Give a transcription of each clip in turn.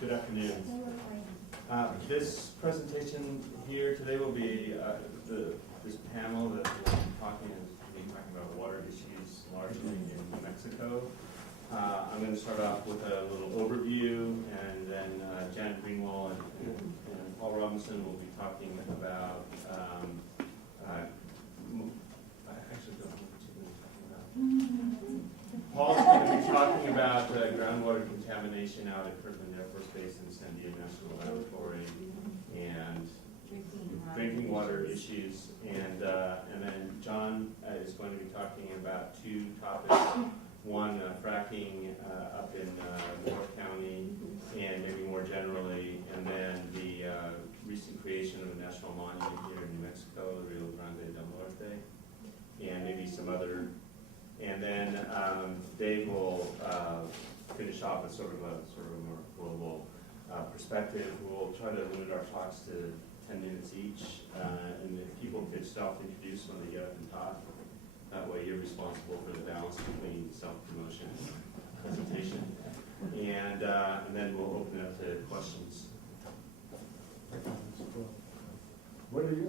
Good afternoon. This presentation here today will be this panel that will be talking about water issues largely in New Mexico. I'm going to start off with a little overview, and then Janet Greenwald and Paul Robinson will be talking about. I actually don't know what you're going to be talking about. Paul's going to be talking about groundwater contamination out at Kirtland Air Force Base and Sandia National Laboratory, and drinking water issues, and then John is going to be talking about two topics. One, fracking up in Moore County, and maybe more generally, and then the recent creation of a national monument here in New Mexico, the Rio Grande del Norte, and maybe some other. And then Dave will finish off with sort of a more global perspective. We'll try to limit our talks to 10 minutes each, and if people could self-introduce when they get up and talk. That way you're responsible for the balance between self-promotion and presentation. And then we'll open it up to questions.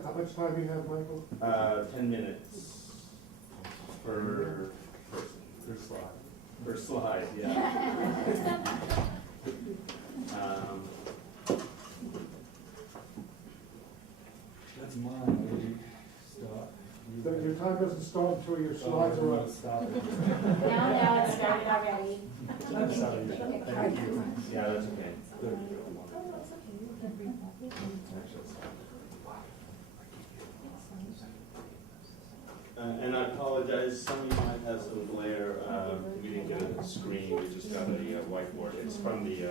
How much time do you have, Michael? 10 minutes per person. Per slide. Per slide, yeah. That's mine. Stop. Your time doesn't start until your slides are up. Stop it. Now it's started already. I'm sorry. Thank you. Yeah, that's okay. And I apologize, some of you might have some glare. We didn't get a screen, we just got a whiteboard. It's from the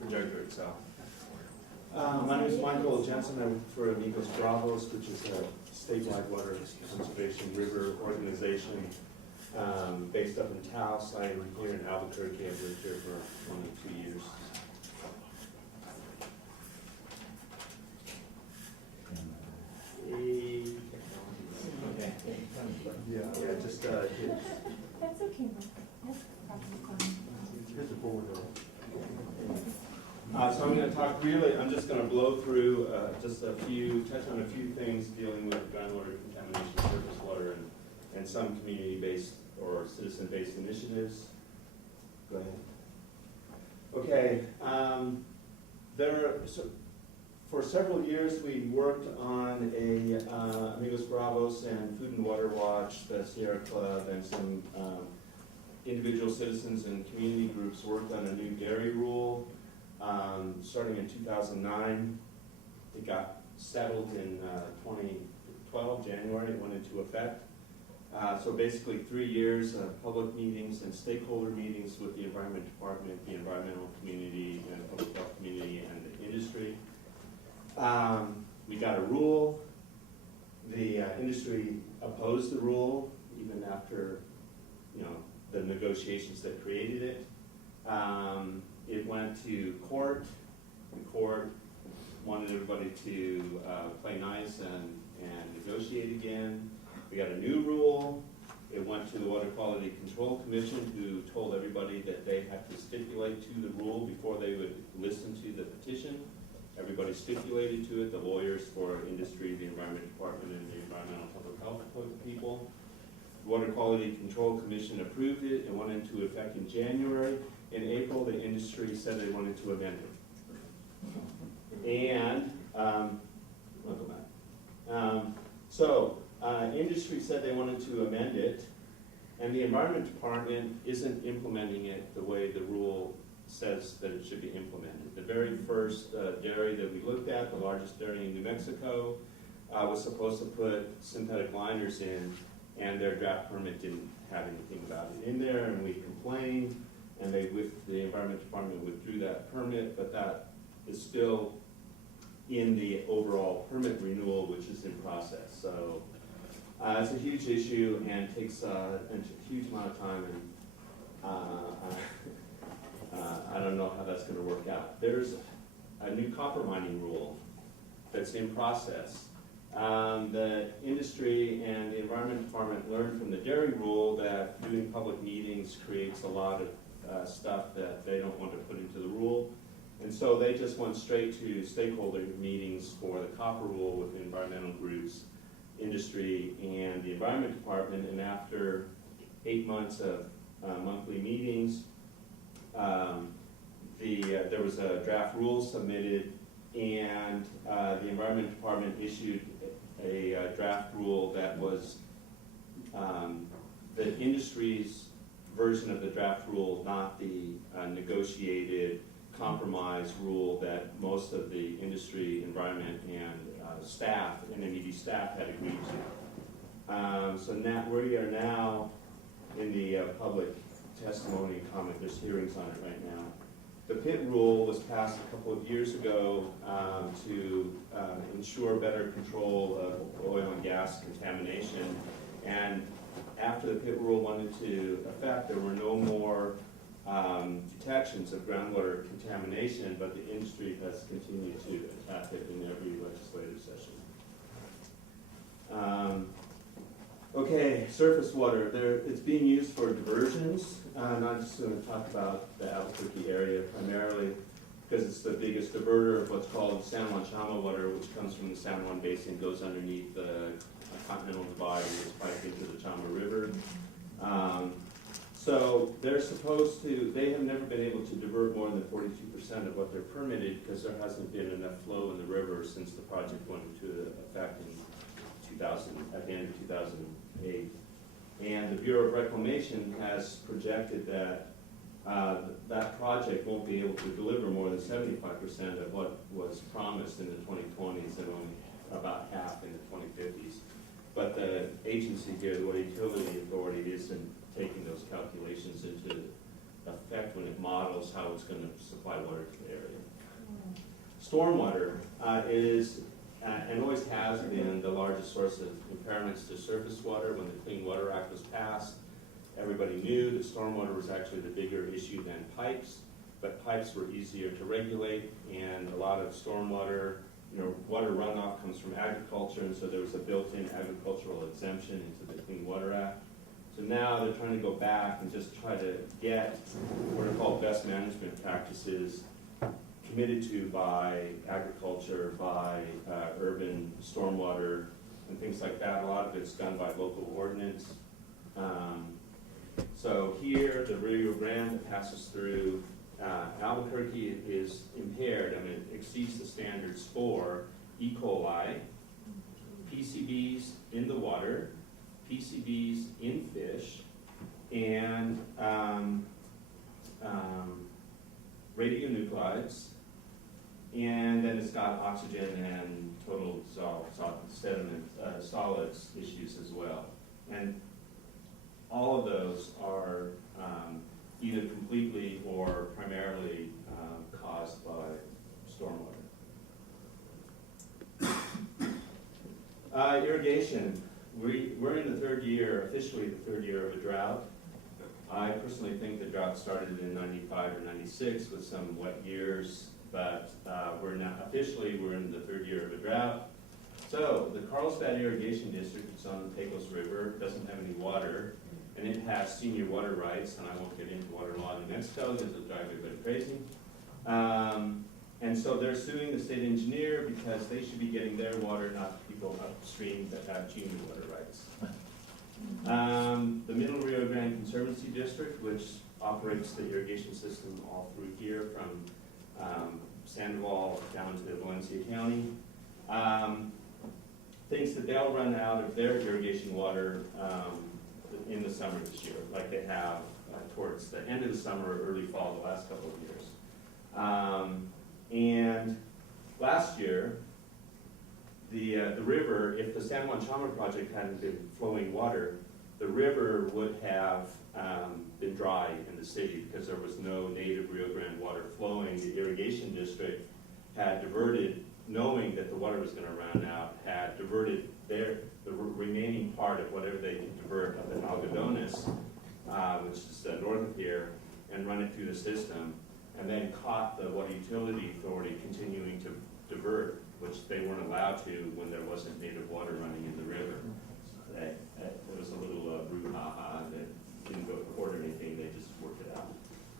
projector itself. My name is Michael Jensen. I work for Amigos Bravos, which is a statewide water conservation river organization based up in Taos. I am here in Albuquerque. I've lived here for 22 years. Okay. Yeah, just hit. That's okay. That's probably fine. Here's the forward arrow. So I'm going to talk I'm just going to blow through touch on a few things dealing with groundwater contamination, surface water, and some community-based or citizen-based initiatives. Go ahead. Okay. For several years, we worked on Amigos Bravos and Food and Water Watch, the Sierra Club, and some individual citizens and community groups worked on a new dairy rule. Starting in 2009, it got settled in 2012, January, it went into effect. So basically 3 years of public meetings and stakeholder meetings with the Environment Department, the environmental community, and public health community, and the industry. We got a rule. The industry opposed the rule, even after the negotiations that created it. It went to court, and court wanted everybody to play nice and negotiate again. We got a new rule. It went to the Water Quality Control Commission, who told everybody that they had to stipulate to the rule before they would listen to the petition. Everybody stipulated to it, the lawyers for industry, the Environment Department, and the environmental public health people. The Water Quality Control Commission approved it. It went into effect in January. In April, the industry said they wanted to amend it. And, I'll go back. Industry said they wanted to amend it, and the Environment Department isn't implementing it the way the rule says that it should be implemented. The very first dairy that we looked at, the largest dairy in New Mexico, was supposed to put synthetic liners in, and their draft permit didn't have anything about it in there, and we complained. And the Environment Department withdrew that permit, but that is still in the overall permit renewal, which is in process. So it's a huge issue and takes a huge amount of time, and I don't know how that's going to work out. There's a new copper mining rule that's in process. The industry and the Environment Department learned from the dairy rule that doing public meetings creates a lot of stuff that they don't want to put into the rule. And so they just went straight to stakeholder meetings for the copper rule with the environmental groups, industry, and the environment department. And after 8 months of monthly meetings, there was a draft rule submitted, and the environment department issued a draft rule that was the industry's version of the draft rule, not the negotiated compromise rule that most of the industry, environment, and staff, NMED staff had agreed to. So now we are now in the public testimony comment. There's hearings on it right now. The pit rule was passed a couple of years ago to ensure better control of oil and gas contamination. And after the pit rule went into effect, there were no more detections of groundwater contamination, but the industry has continued to attack it in every legislative session. Okay, surface water. It's being used for diversions. I'm just going to talk about the Albuquerque area primarily because it's the biggest diverter of what's called San Juan Chama water, which comes from the San Juan Basin, goes underneath the Continental Divide, and is piped into the Chama River. So they're supposed to, they have never been able to divert more than 42% of what they're permitted because there hasn't been enough flow in the river since the project went into effect in 2000, at the end of 2008. And the Bureau of Reclamation has projected that that project won't be able to deliver more than 75% of what was promised in the 2020s and only about half in the 2050s. But the agency here, the Water Utility Authority, isn't taking those calculations into effect when it models how it's going to supply water to the area. Stormwater is and always has been the largest source of impairments to surface water. When the Clean Water Act was passed, everybody knew that stormwater was actually the bigger issue than pipes, but pipes were easier to regulate, and a lot of stormwater, water runoff comes from agriculture, and so there was a built-in agricultural exemption into the Clean Water Act. So now they're trying to go back and just try to get what are called best management practices committed to by agriculture, by urban stormwater, and things like that. A lot of it's done by local ordinance. So here, the Rio Grande that passes through Albuquerque is impaired. I mean, it exceeds the standards for E. coli, PCBs in the water, PCBs in fish, and radionuclides, and then it's got oxygen and total sediment, solids issues as well. And all of those are either completely or primarily caused by stormwater. Irrigation. We're in the third year, officially the third year of a drought. I personally think the drought started in 95 or 96 with some wet years, but we're in the third year of a drought. So the Carlsbad Irrigation District, it's on the Pecos River, doesn't have any water, and it has senior water rights, and I won't get into water law in New Mexico because it'll drive everybody crazy. And so they're suing the state engineer because they should be getting their water, not people upstream that have junior water rights. The Middle Rio Grande Conservancy District, which operates the irrigation system all through here from Sandoval down to Valencia County, thinks that they'll run out of their irrigation water in the summer this year, like they have towards the end of the summer or early fall the last couple of years. And last year, the river, if the San Juan Chama project hadn't been flowing water, the river would have been dry in the city because there was no native Rio Grande water flowing. The irrigation district had diverted, knowing that the water was going to run out, had diverted the remaining part of whatever they could divert of the Algodones, which is north of here, and run it through the system, and then caught the Water Utility Authority continuing to divert, which they weren't allowed to when there wasn't native water running in the river. So there was a little brouhaha that didn't go to court or anything, they just worked it out.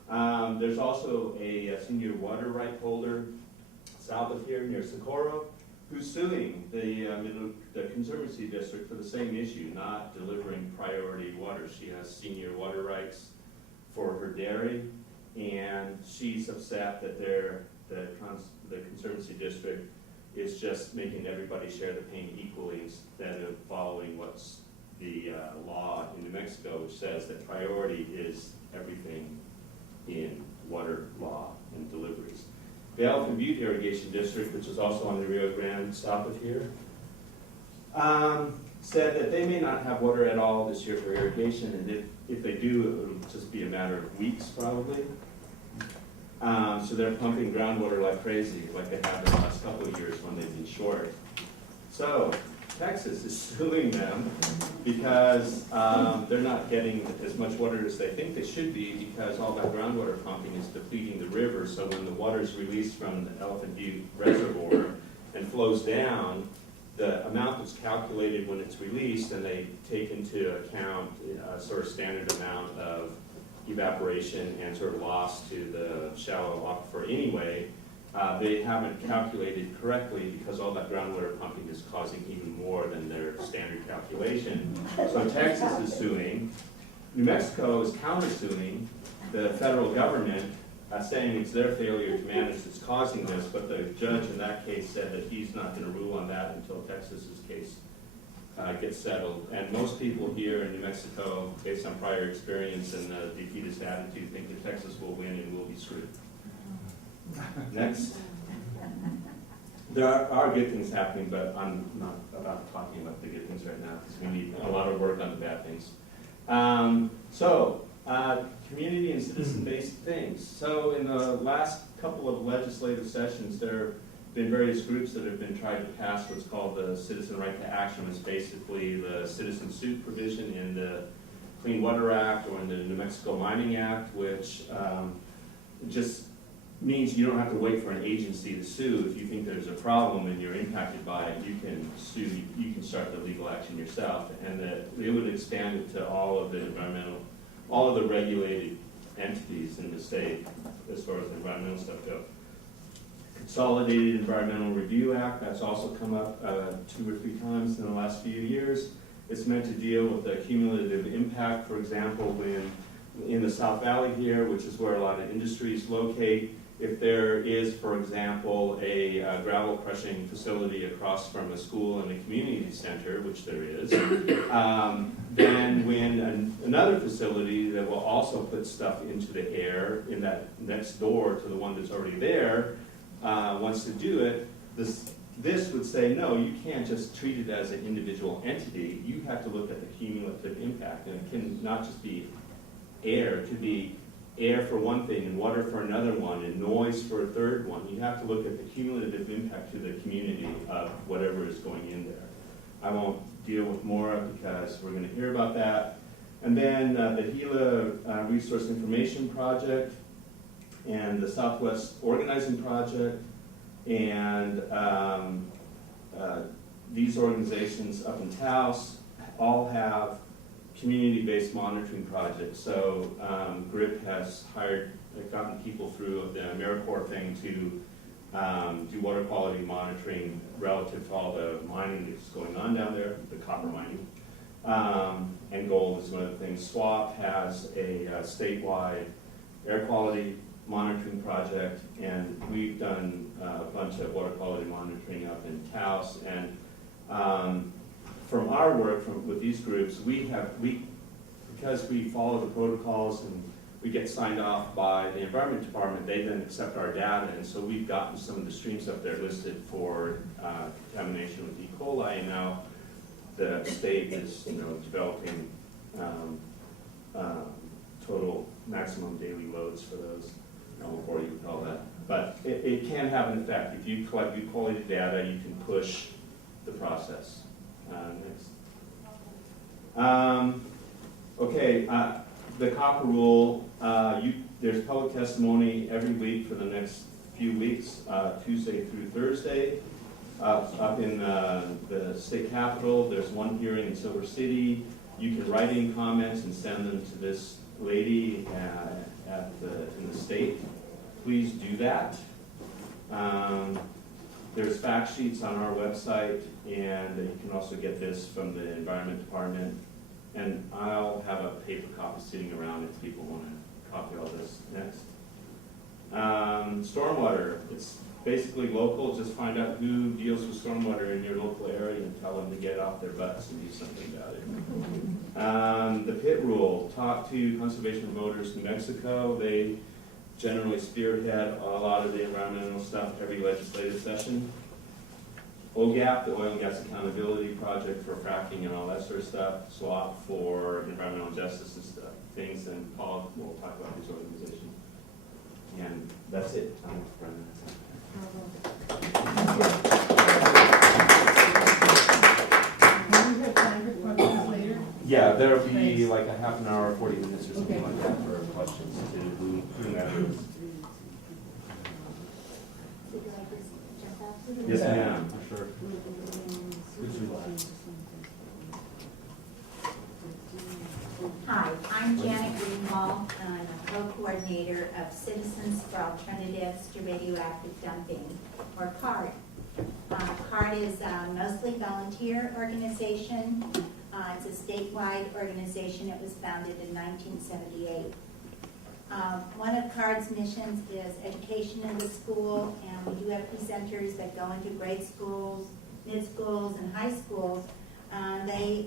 There's also a senior water right holder south of here near Socorro who's suing the Conservancy District for the same issue, not delivering priority water. She has senior water rights for her dairy, and she's upset that the Conservancy District is just making everybody share the pain equally instead of following what's the law in New Mexico, which says that priority is everything in water law and deliveries. The Elephant Butte Irrigation District, which is also on the Rio Grande south of here, said that they may not have water at all this year for irrigation, and if they do, it will just be a matter of weeks probably. So they're pumping groundwater like crazy, like they have in the last couple of years when they've been short. So Texas is suing them because they're not getting as much water as they think they should be, because all that groundwater pumping is depleting the river. So when the water is released from the Elephant Butte Reservoir and flows down, the amount that's calculated when it's released, and they take into account a sort of standard amount of evaporation and sort of loss to the shallow aquifer anyway, they haven't calculated correctly, because all that groundwater pumping is causing even more than their standard calculation. So Texas is suing. New Mexico is countersuing the federal government, saying it's their failure to manage that's causing this, but the judge in that case said that he's not going to rule on that until Texas's case gets settled. And most people here in New Mexico, based on prior experience and the defeatist attitude, think that Texas will win and we'll be screwed. Next. There are good things happening, but I'm not about talking about the good things right now, because we need a lot of work on the bad things. Community and citizen-based things. So in the last couple of legislative sessions, there have been various groups that have been trying to pass what's called the Citizen Right to Action. It's basically the citizen suit provision in the Clean Water Act or in the New Mexico Mining Act, which just means you don't have to wait for an agency to sue. If you think there's a problem and you're impacted by it, you can sue, you can start the legal action yourself, and that it would expand it to all of the regulated entities in the state as far as the environmental stuff goes. Consolidated Environmental Review Act, that's also come up 2 or 3 times in the last few years. It's meant to deal with the cumulative impact, for example, when in the South Valley here, which is where a lot of industries locate, if there is, for example, a gravel crushing facility across from a school and a community center, which there is, then when another facility that will also put stuff into the air in that next door to the one that's already there wants to do it, this would say, no, you can't just treat it as an individual entity. You have to look at the cumulative impact, and it can not just be air, to be air for one thing and water for another one and noise for a third one. You have to look at the cumulative impact to the community of whatever is going in there. I won't deal with Mora because we're going to hear about that. And then the Gila Resource Information Project and the Soutwest Organizing Project, and these organizations up in Taos all have community-based monitoring projects. So GRIP has gotten people through the AmeriCorps thing to do water quality monitoring relative to all the mining that's going on down there, the copper mining. And gold is one of the things. SWAP has a statewide air quality monitoring project, and we've done a bunch of water quality monitoring up in Taos. And from our work with these groups, because we follow the protocols and we get signed off by the Environment Department, they then accept our data, and so we've gotten some of the streams up there listed for contamination with E. coli, and now the state is developing total maximum daily loads for those. Or you would call that. But it can have an effect. If you collect good quality data, you can push the process. Next. The copper rule, there's public testimony every week for the next few weeks, Tuesday through Thursday. Up in the state capitol, there's one hearing in Silver City. You can write in comments and send them to this lady in the state, please do that. There's fact sheets on our website, and you can also get this from the Environment Department. And I'll have a paper copy sitting around if people want to copy all this next. Stormwater, it's basically local. Just find out who deals with stormwater in your local area and tell them to get off their butts and do something about it. The pit rule, talk to conservation voters in Mexico. They generally spearhead a lot of the environmental stuff every legislative session. OGAP, the Oil and Gas Accountability Project for fracking and all that sort of stuff. SWAP for environmental justice and stuff, things, and Paul will talk about these organizations. And that's it. I'm running We have time for questions later. Yeah, there'll be Thanks. like a half an hour, 40 minutes or something Okay. like that for questions to whomever. Would you like this jump out? Yes, ma'am, for sure. Hi, I'm Janet Greenwald, and I'm a co-coordinator of Citizens for Alternatives to Radioactive Dumping, or CARD. CARD is a mostly volunteer organization. It's a statewide organization. It was founded in 1978. One of CARD's missions is education in the school, and we do have presenters that go into grade schools, mid schools, and high schools. They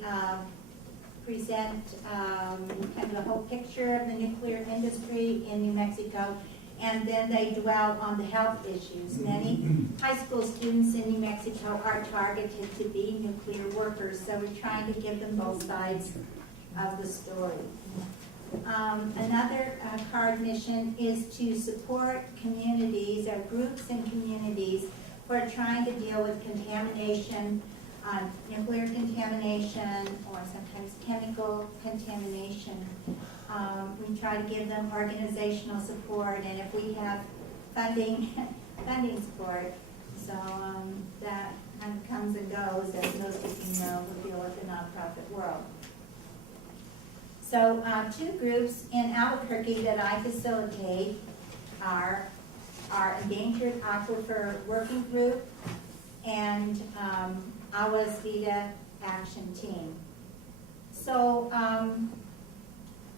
present kind of the whole picture of the nuclear industry in New Mexico, and then they dwell on the health issues. Many high school students in New Mexico are targeted to be nuclear workers, so we're trying to give them both sides of the story. Another CARD mission is to support communities or groups and communities who are trying to deal with contamination, nuclear contamination, or sometimes chemical contamination. We try to give them organizational support, and if we have funding support, so that kind of comes and goes, as most of you know, who deal with the nonprofit world. So two groups in Albuquerque that I facilitate are our Endangered Aquifer Working Group and Agua's Vida Action Team. So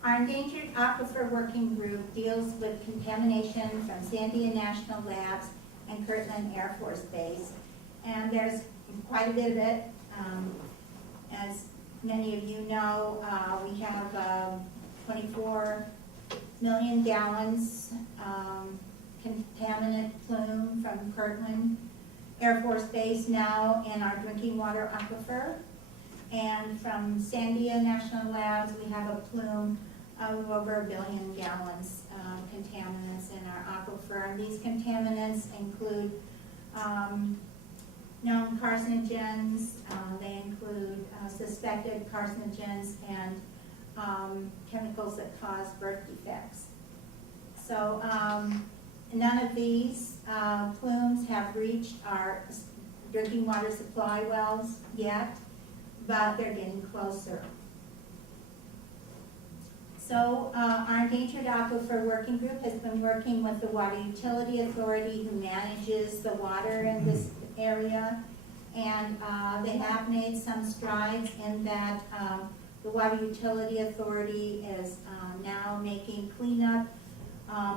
our Endangered Aquifer Working Group deals with contamination from Sandia National Labs and Kirtland Air Force Base. And there's quite a bit of it. As many of you know, we have 24 million gallons contaminant plume from Kirtland Air Force Base now in our drinking water aquifer. And from Sandia National Labs, we have a plume of over 1 billion gallons contaminants in our aquifer. And these contaminants include known carcinogens, they include suspected carcinogens, and chemicals that cause birth defects. So none of these plumes have reached our drinking water supply wells yet, but they're getting closer. So our Endangered Aquifer Working Group has been working with the Water Utility Authority, who manages the water in this area, and they have made some strides in that the Water Utility Authority is now making cleanup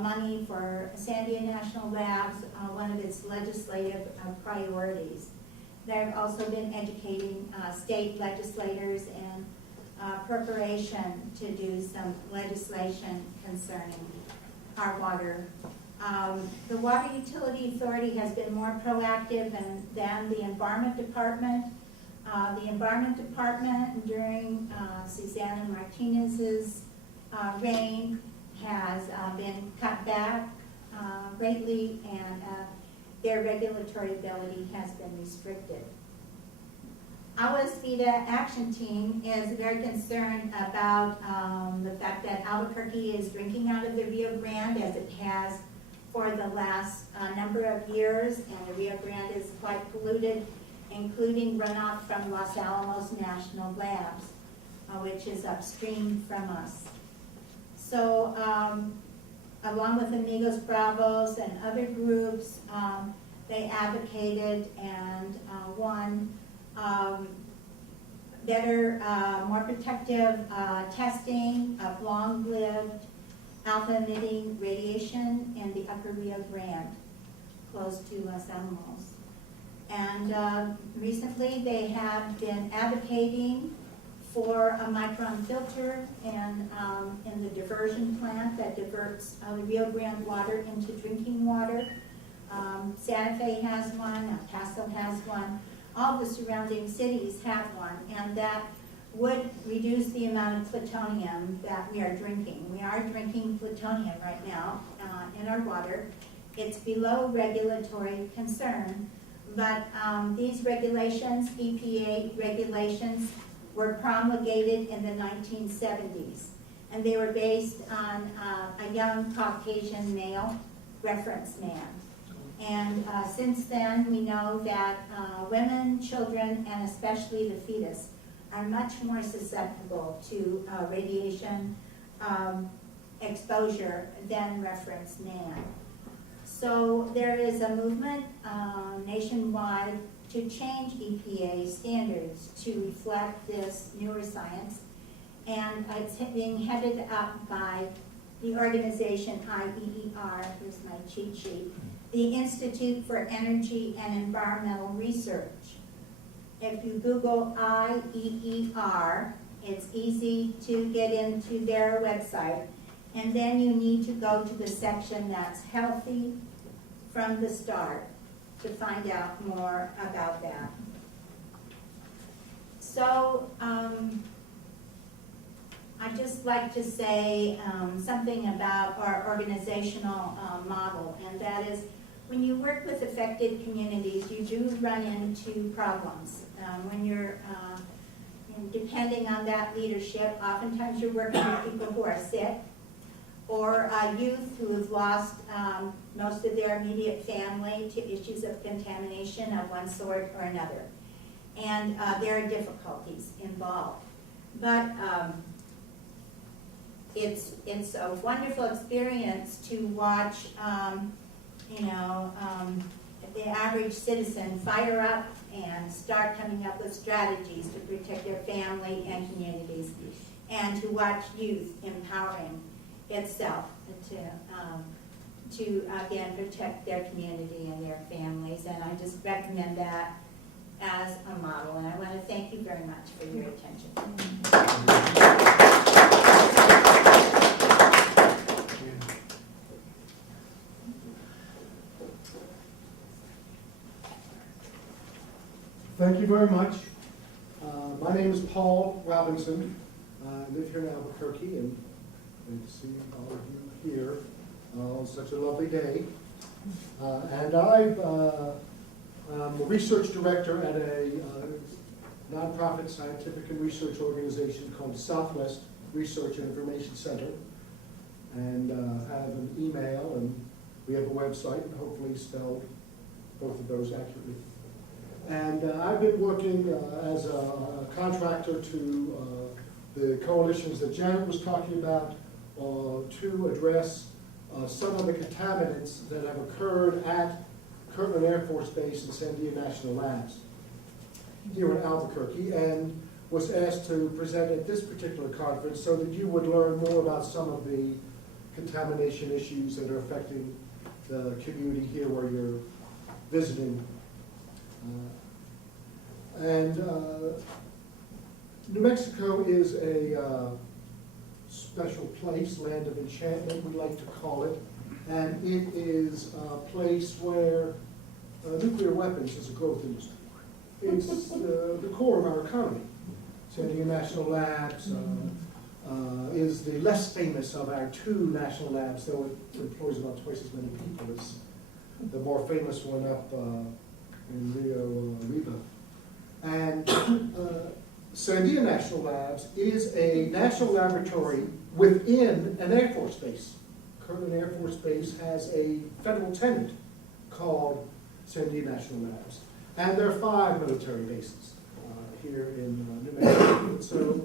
money for Sandia National Labs, one of its legislative priorities. They've also been educating state legislators in preparation to do some legislation concerning our water. The Water Utility Authority has been more proactive than the Environment Department. The Environment Department, during Susana Martinez's reign, has been cut back greatly, and their regulatory ability has been restricted. Agua's Vida Action Team is very concerned about the fact that Albuquerque is drinking out of the Rio Grande, as it has for the last number of years, and the Rio Grande is quite polluted, including runoff from Los Alamos National Labs, which is upstream from us. So along with Amigos Bravos and other groups, they advocated and won better, more protective testing of long-lived alpha-emitting radiation in the Upper Rio Grande, close to Los Alamos. And recently they have been advocating for a micron filter and in the diversion plant that diverts the Rio Grande water into drinking water. Santa Fe has one, El Paso has one, all the surrounding cities have one, and that would reduce the amount of plutonium that we are drinking. We are drinking plutonium right now in our water. It's below regulatory concern, but these regulations, EPA regulations, were promulgated in the 1970s, and they were based on a young Caucasian male reference man. And since then, we know that women, children, and especially the fetus are much more susceptible to radiation exposure than reference man. So there is a movement nationwide to change EPA standards to reflect this newer science, and it's being headed up by the organization IEER, here's my cheat sheet, the Institute for Energy and Environmental Research. If you Google IEER, it's easy to get into their website, and then you need to go to the section that's healthy from the start to find out more about that. So I'd just like to say something about our organizational model, and that is when you work with affected communities, you do run into problems. When you're depending on that leadership, oftentimes you're working with people who are sick, or youth who have lost most of their immediate family to issues of contamination of one sort or another. And there are difficulties involved. But it's a wonderful experience to watch, the average citizen fire up and start coming up with strategies to protect their family and communities, and to watch youth empowering itself to again protect their community and their families. And I just recommend that as a model, and I want to thank you very much for your attention. Thank you very much. My name is Paul Robinson. I live here in Albuquerque, and great to see all of you here on such a lovely day. And I'm a research director at a nonprofit scientific and research organization called Soutwest Research and Information Center. And have an email, and we have a website, and hopefully spell both of those accurately. And I've been working as a contractor to the coalitions that Janet was talking about to address some of the contaminants that have occurred at Kirtland Air Force Base and Sandia National Labs here in Albuquerque, and was asked to present at this particular conference so that you would learn more about some of the contamination issues that are affecting the community here where you're visiting. New Mexico is a special place, land of enchantment, we like to call it, and it is a place where nuclear weapons is a growth industry. It's the core of our economy. Sandia National Labs is the less famous of our two national labs, though it employs about twice as many people as the more famous one up in Rio Vida. And Sandia National Labs is a national laboratory within an Air Force base. Kirtland Air Force Base has a federal tenant called Sandia National Labs. And there are 5 military bases here in New Mexico. So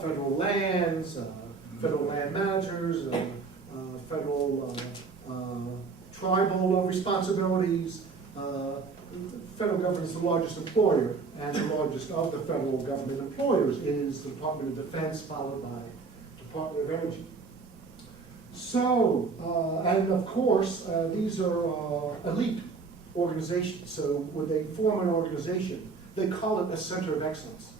federal lands, federal land managers, federal tribal responsibilities. Federal government is the largest employer, and the largest of the federal government employers is the Department of Defense, followed by Department of Energy. So, and of course, these are elite organizations. So when they form an organization, they call it a center of excellence.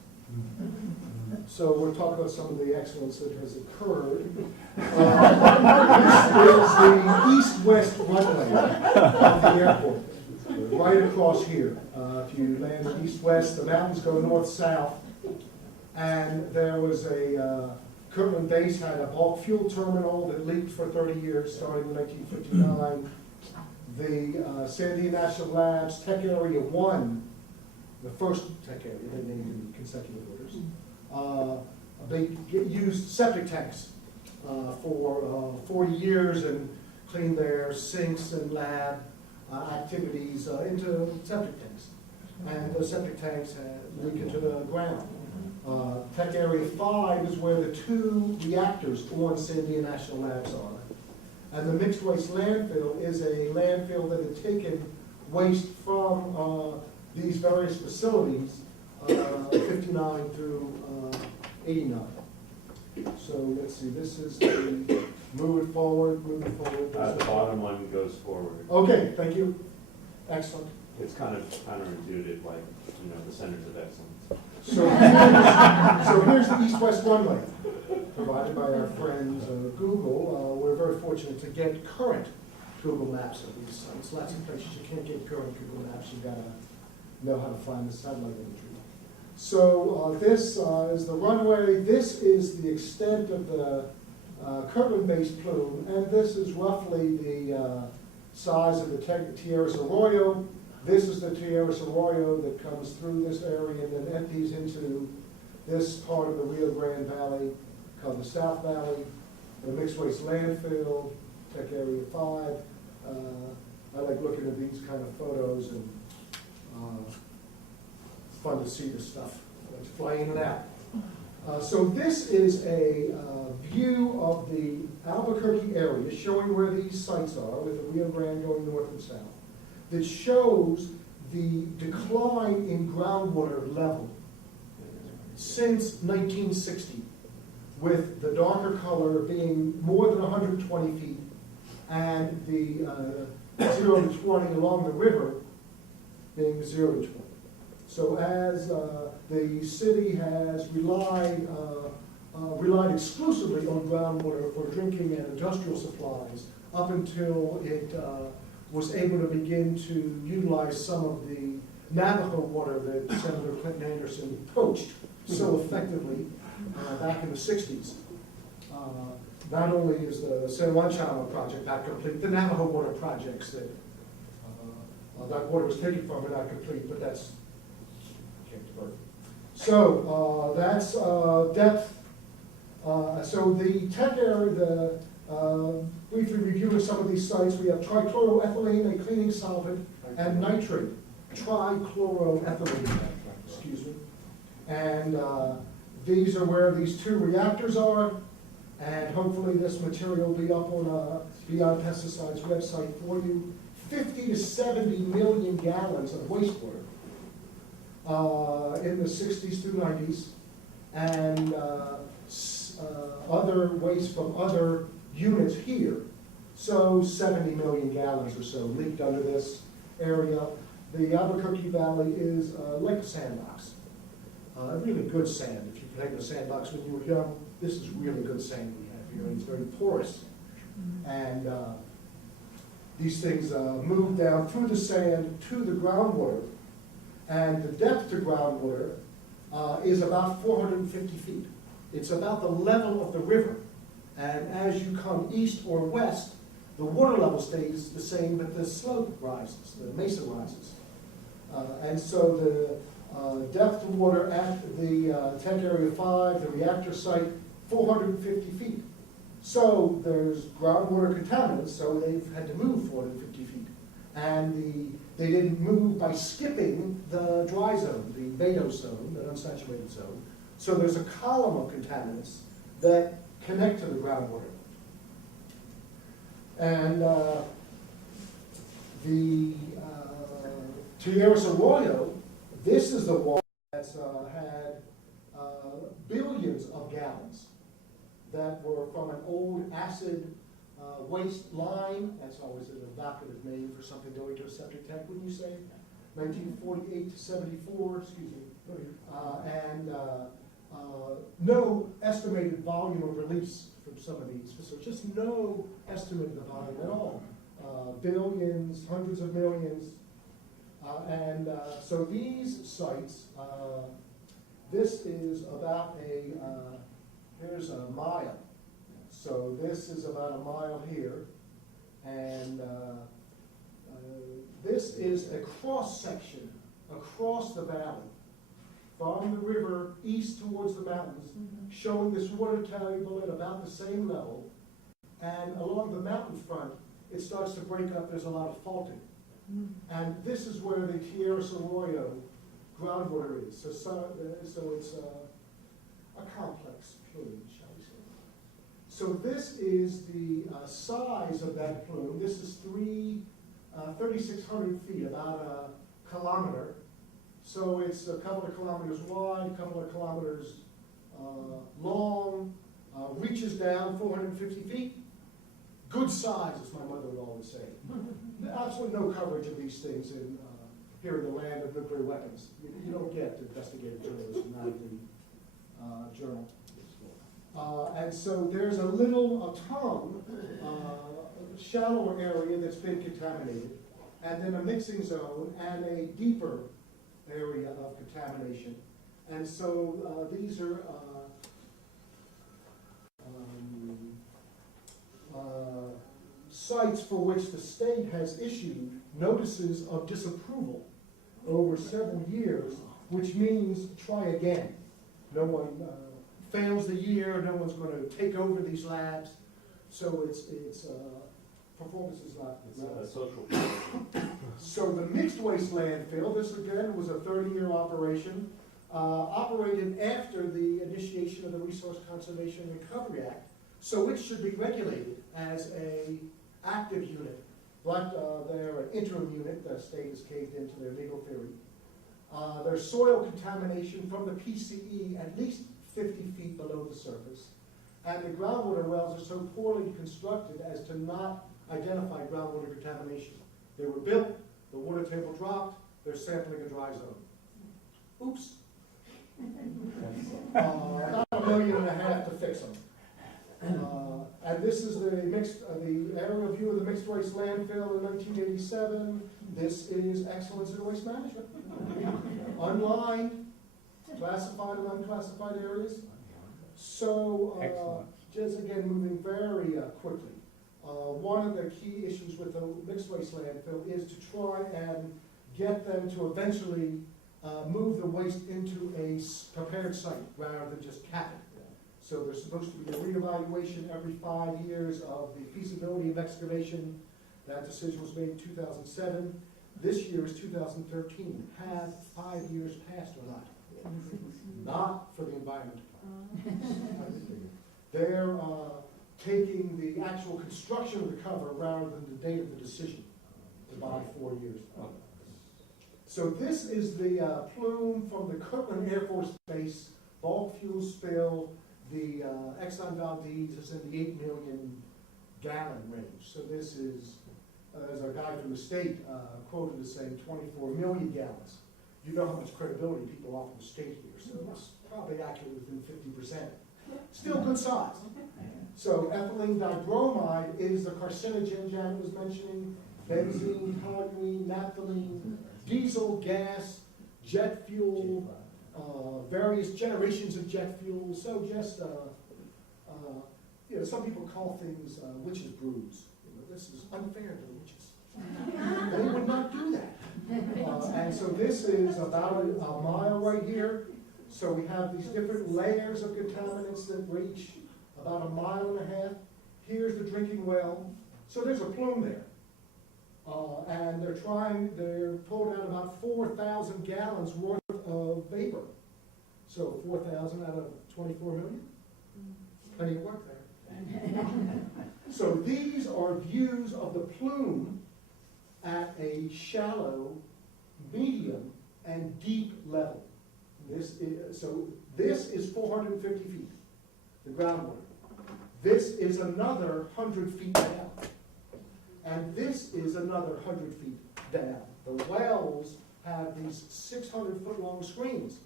So we'll talk about some of the excellence that has occurred. This is the east-west runway of the airport, right across here. If you land east-west, the mountains go north-south, and there was a Kirtland Base had a bulk fuel terminal that leaked for 30 years, starting in 1959. The Sandia National Labs Tech Area 1, the first tech area, they named in consecutive orders, they used septic tanks for 40 years and cleaned their sinks and lab activities into septic tanks. And those septic tanks leak into the ground. Tech Area 5 is where the 2 reactors on Sandia National Labs are. And the mixed waste landfill is a landfill that had taken waste from these various facilities, 59 through 89. So let's see, this is the moving forward. The bottom one goes forward. Okay, thank you. Excellent. It's kind of counterintuitive, like, you know, the centers of excellence. So here's the east-west runway, provided by our friends Google. We're very fortunate to get current Google Maps of these sites. Lots of places you can't get current Google Maps. You've got to know how to find the satellite imagery. So this is the runway. This is the extent of the Kirtland-based plume, and this is roughly the size of the Tierras Arroyo. This is the Tierras Arroyo that comes through this area and then empties into this part of the Rio Grande Valley called the South Valley, the mixed waste landfill, Tech Area 5. I like looking at these kind of photos, and it's fun to see this stuff. Let's fly in and out. So this is a view of the Albuquerque area, showing where these sites are, with the Rio Grande going north and south, that shows the decline in groundwater level since 1960, with the darker color being more than 120 feet, and the 0 to 20 along the river being 0 to 20. So as the city has relied exclusively on groundwater for drinking and industrial supplies up until it was able to begin to utilize some of the Navajo water that Senator Clinton Anderson poached so effectively back in the 60s. Not only is the San Juan Chama project not complete, the Navajo water projects that that water was taken from are not complete, but that's so that's depth. So the tech area, briefly reviewing some of these sites, we have trichloroethylene, a cleaning solvent, and nitrate, trichloroethylene, excuse me. And these are where these 2 reactors are, and hopefully this material will be up on Beyond Pesticides website for you. 50 to 70 million gallons of wastewater in the 60s through 90s, and other waste from other units here. So 70 million gallons or so leaked under this area. The Albuquerque Valley is like a sandbox. Really good sand. If you played the sandbox when you were young, this is really good sand we have here, and it's very porous. And these things move down through the sand to the groundwater, and the depth to groundwater is about 450 feet. It's about the level of the river, and as you come east or west, the water level stays the same, but the slope rises, the mesa rises. And so the depth of water at the Tech Area 5, the reactor site, 450 feet. So there's groundwater contaminants, so they've had to move 450 feet. And they didn't move by skipping the dry zone, the Beto zone, the unsaturated zone. So there's a column of contaminants that connect to the groundwater. And the Tierras Arroyo, this is the water that's had billions of gallons that were from an old acid waste line. That's always an evocative name for something going to a septic tank, wouldn't you say? 1948 to 74, excuse me. And no estimated volume of release from some of these, so just no estimate of the volume at all. Billions, hundreds of millions. So these sites, this is about here's a mile. So this is about a mile here. And this is a cross section across the valley from the river east towards the mountains, showing this water table at about the same level. And along the mountain front, it starts to break up. There's a lot of faulting. And this is where the Tierras Arroyo groundwater is. So it's a complex plume, shall we say. So this is the size of that plume. This is 3,600 feet, about a kilometer. So it's a couple of kilometers wide, a couple of kilometers long, reaches down 450 feet. Good size, as my mother would always say. Absolutely no coverage of these things here in the land of nuclear weapons. You don't get investigative journalism out of the journal. And so there's a tongue, shallower area that's been contaminated, and then a mixing zone and a deeper area of contamination. And so these are sites for which the state has issued notices of disapproval over several years, which means try again. No one fails the year, no one's going to take over these labs, so it's performance is not. It's social. So the mixed waste landfill, this again was a 30-year operation, operated after the initiation of the Resource Conservation and Recovery Act, so it should be regulated as a active unit, but they're an interim unit. The state has caved into their legal theory. There's soil contamination from the PCE at least 50 feet below the surface, and the groundwater wells are so poorly constructed as to not identify groundwater contamination. They were built, the water table dropped, they're sampling a dry zone. Oops. About $1.5 million to fix them. And this is the aerial view of the mixed waste landfill in 1987. This is excellence in waste management. Unlined, classified and unclassified areas. So, just again moving very quickly. One of the key issues with the mixed waste landfill is to try and get them to eventually move the waste into a prepared site rather than just cap it. So there's supposed to be a reevaluation every 5 years of the feasibility of excavation. That decision was made in 2007. This year is 2013. Have 5 years passed or not? Not for the environment department. They're taking the actual construction of the cover rather than the date of the decision to buy 4 years. So this is the plume from the Kirtland Air Force Base, bulk fuel spill. The Exxon Valdez is in the 8 million gallon range. So this is, as our guy from the state quoted as saying, 24 million gallons. You know how much credibility people offer the state here, so it's probably accurate within 50%. Still good size. So ethylene dibromide is the carcinogen Janet was mentioning, benzene, toluene, naphthalene, diesel, gas, jet fuel, various generations of jet fuel. So just, some people call things witches' brews. This is unfair to the witches. They would not do that. And so this is about a mile right here. So we have these different layers of contaminants that reach about 1.5 miles. Here's the drinking well. So there's a plume there. And they're pulling out about 4,000 gallons worth of vapor. So 4,000 out of 24 million? Plenty of work there. So these are views of the plume at a shallow, medium, and deep level. This is 450 feet, the groundwater. This is another 100 feet down. And this is another 100 feet down. The wells have these 600-foot long screens,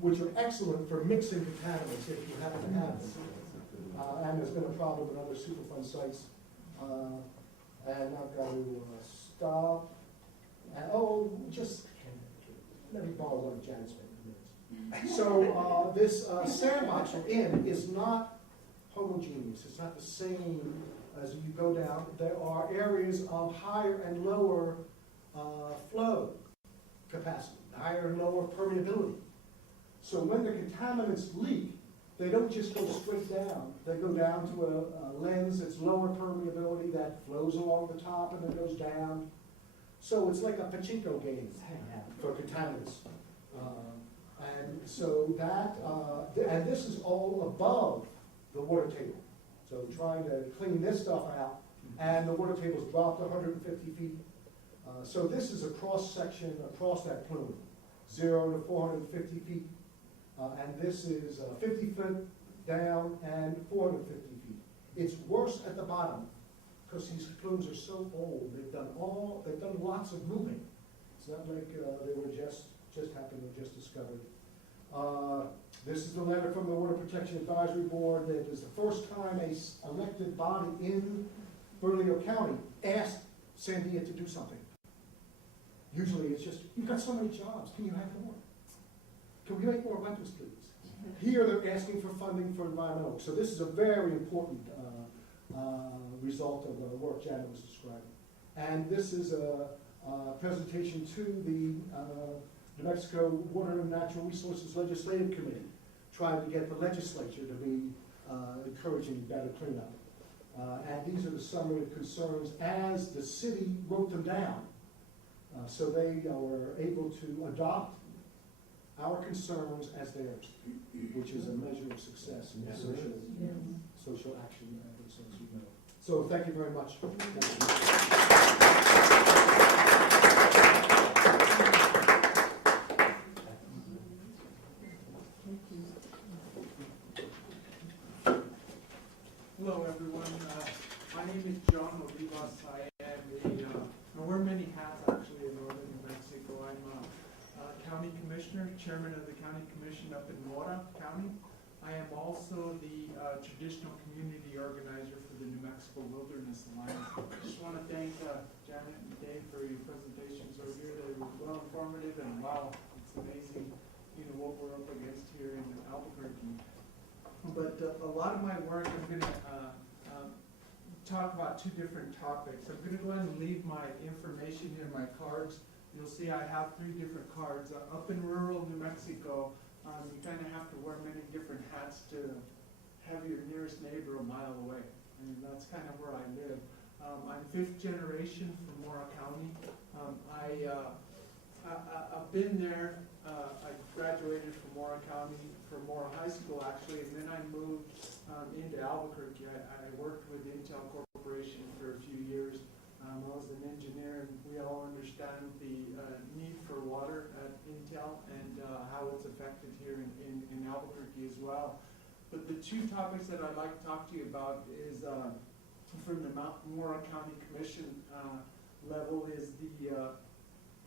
which are excellent for mixing contaminants if you happen to have them. And there's been a problem in other Superfund sites. And I've got to stop. And, let me borrow one of Janet's minutes. So this sandbox we're in is not homogeneous. It's not the same as you go down. There are areas of higher and lower flow capacity, higher and lower permeability. So when the contaminants leak, they don't just go straight down. They go down to a lens that's lower permeability that flows along the top and then goes down. So it's like a pachinko game for contaminants. And so that, and this is all above the water table. So trying to clean this stuff out, and the water table's dropped 150 feet. So this is a cross section across that plume, 0 to 450 feet. And this is 50 foot down and 450 feet. It's worse at the bottom because these plumes are so old. They've done lots of moving. It's not like they were just happened or just discovered. This is the letter from the Water Protection Advisory Board. That is the first time a elected body in Bernalillo County asked Sandia to do something. Usually it's just, you've got so many jobs, can you have more? Can we make more rentals, please? Here they're asking for funding for environmental. So this is a very important result of the work Janet was describing. And this is a presentation to the New Mexico Water and Natural Resources Legislative Committee, trying to get the legislature to be encouraging better cleanup. And these are the summary of concerns as the city wrote them down. So they were able to adopt our concerns as theirs, which is a measure of success in social action, as you know. So thank you very much. Hello, everyone. My name is John Olivas. I wear many hats actually in northern New Mexico. I'm a county commissioner, chairman of the county commission up in Mora County. I am also the traditional community organizer for the New Mexico Wilderness Alliance. I just want to thank Janet and Dave for your presentations over here. They were well informative, and wow, it's amazing, what we're up against here in Albuquerque. But a lot of my work, I'm going to talk about two different topics. I'm going to go ahead and leave my information here, my cards. You'll see I have 3 different cards. Up in rural New Mexico, you kind of have to wear many different hats to have your nearest neighbor a mile away. I mean, that's kind of where I live. I'm 5th generation from Mora County. I've been there. I graduated from Mora County, from Mora High School actually, and then I moved into Albuquerque. I worked with Intel Corporation for a few years. I was an engineer, and we all understand the need for water at Intel and how it's affected here in Albuquerque as well. But the 2 topics that I'd like to talk to you about is from the Mora County Commission level is the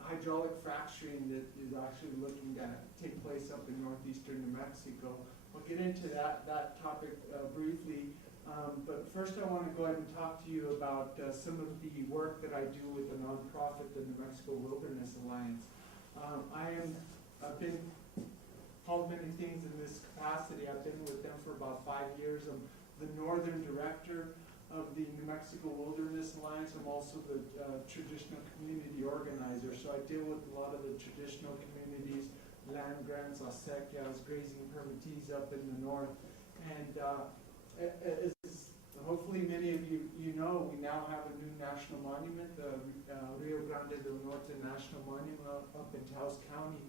hydraulic fracturing that is actually looking to take place up in northeastern New Mexico. We'll get into that topic briefly, but first I want to go ahead and talk to you about some of the work that I do with the nonprofit, the New Mexico Wilderness Alliance. I've been called many things in this capacity. I've been with them for about 5 years. I'm the northern director of the New Mexico Wilderness Alliance. I'm also the traditional community organizer, so I deal with a lot of the traditional communities, land grants, acequias, grazing permittees up in the north. And as hopefully many of you know, we now have a new national monument, the Rio Grande del Norte National Monument up in Taos County.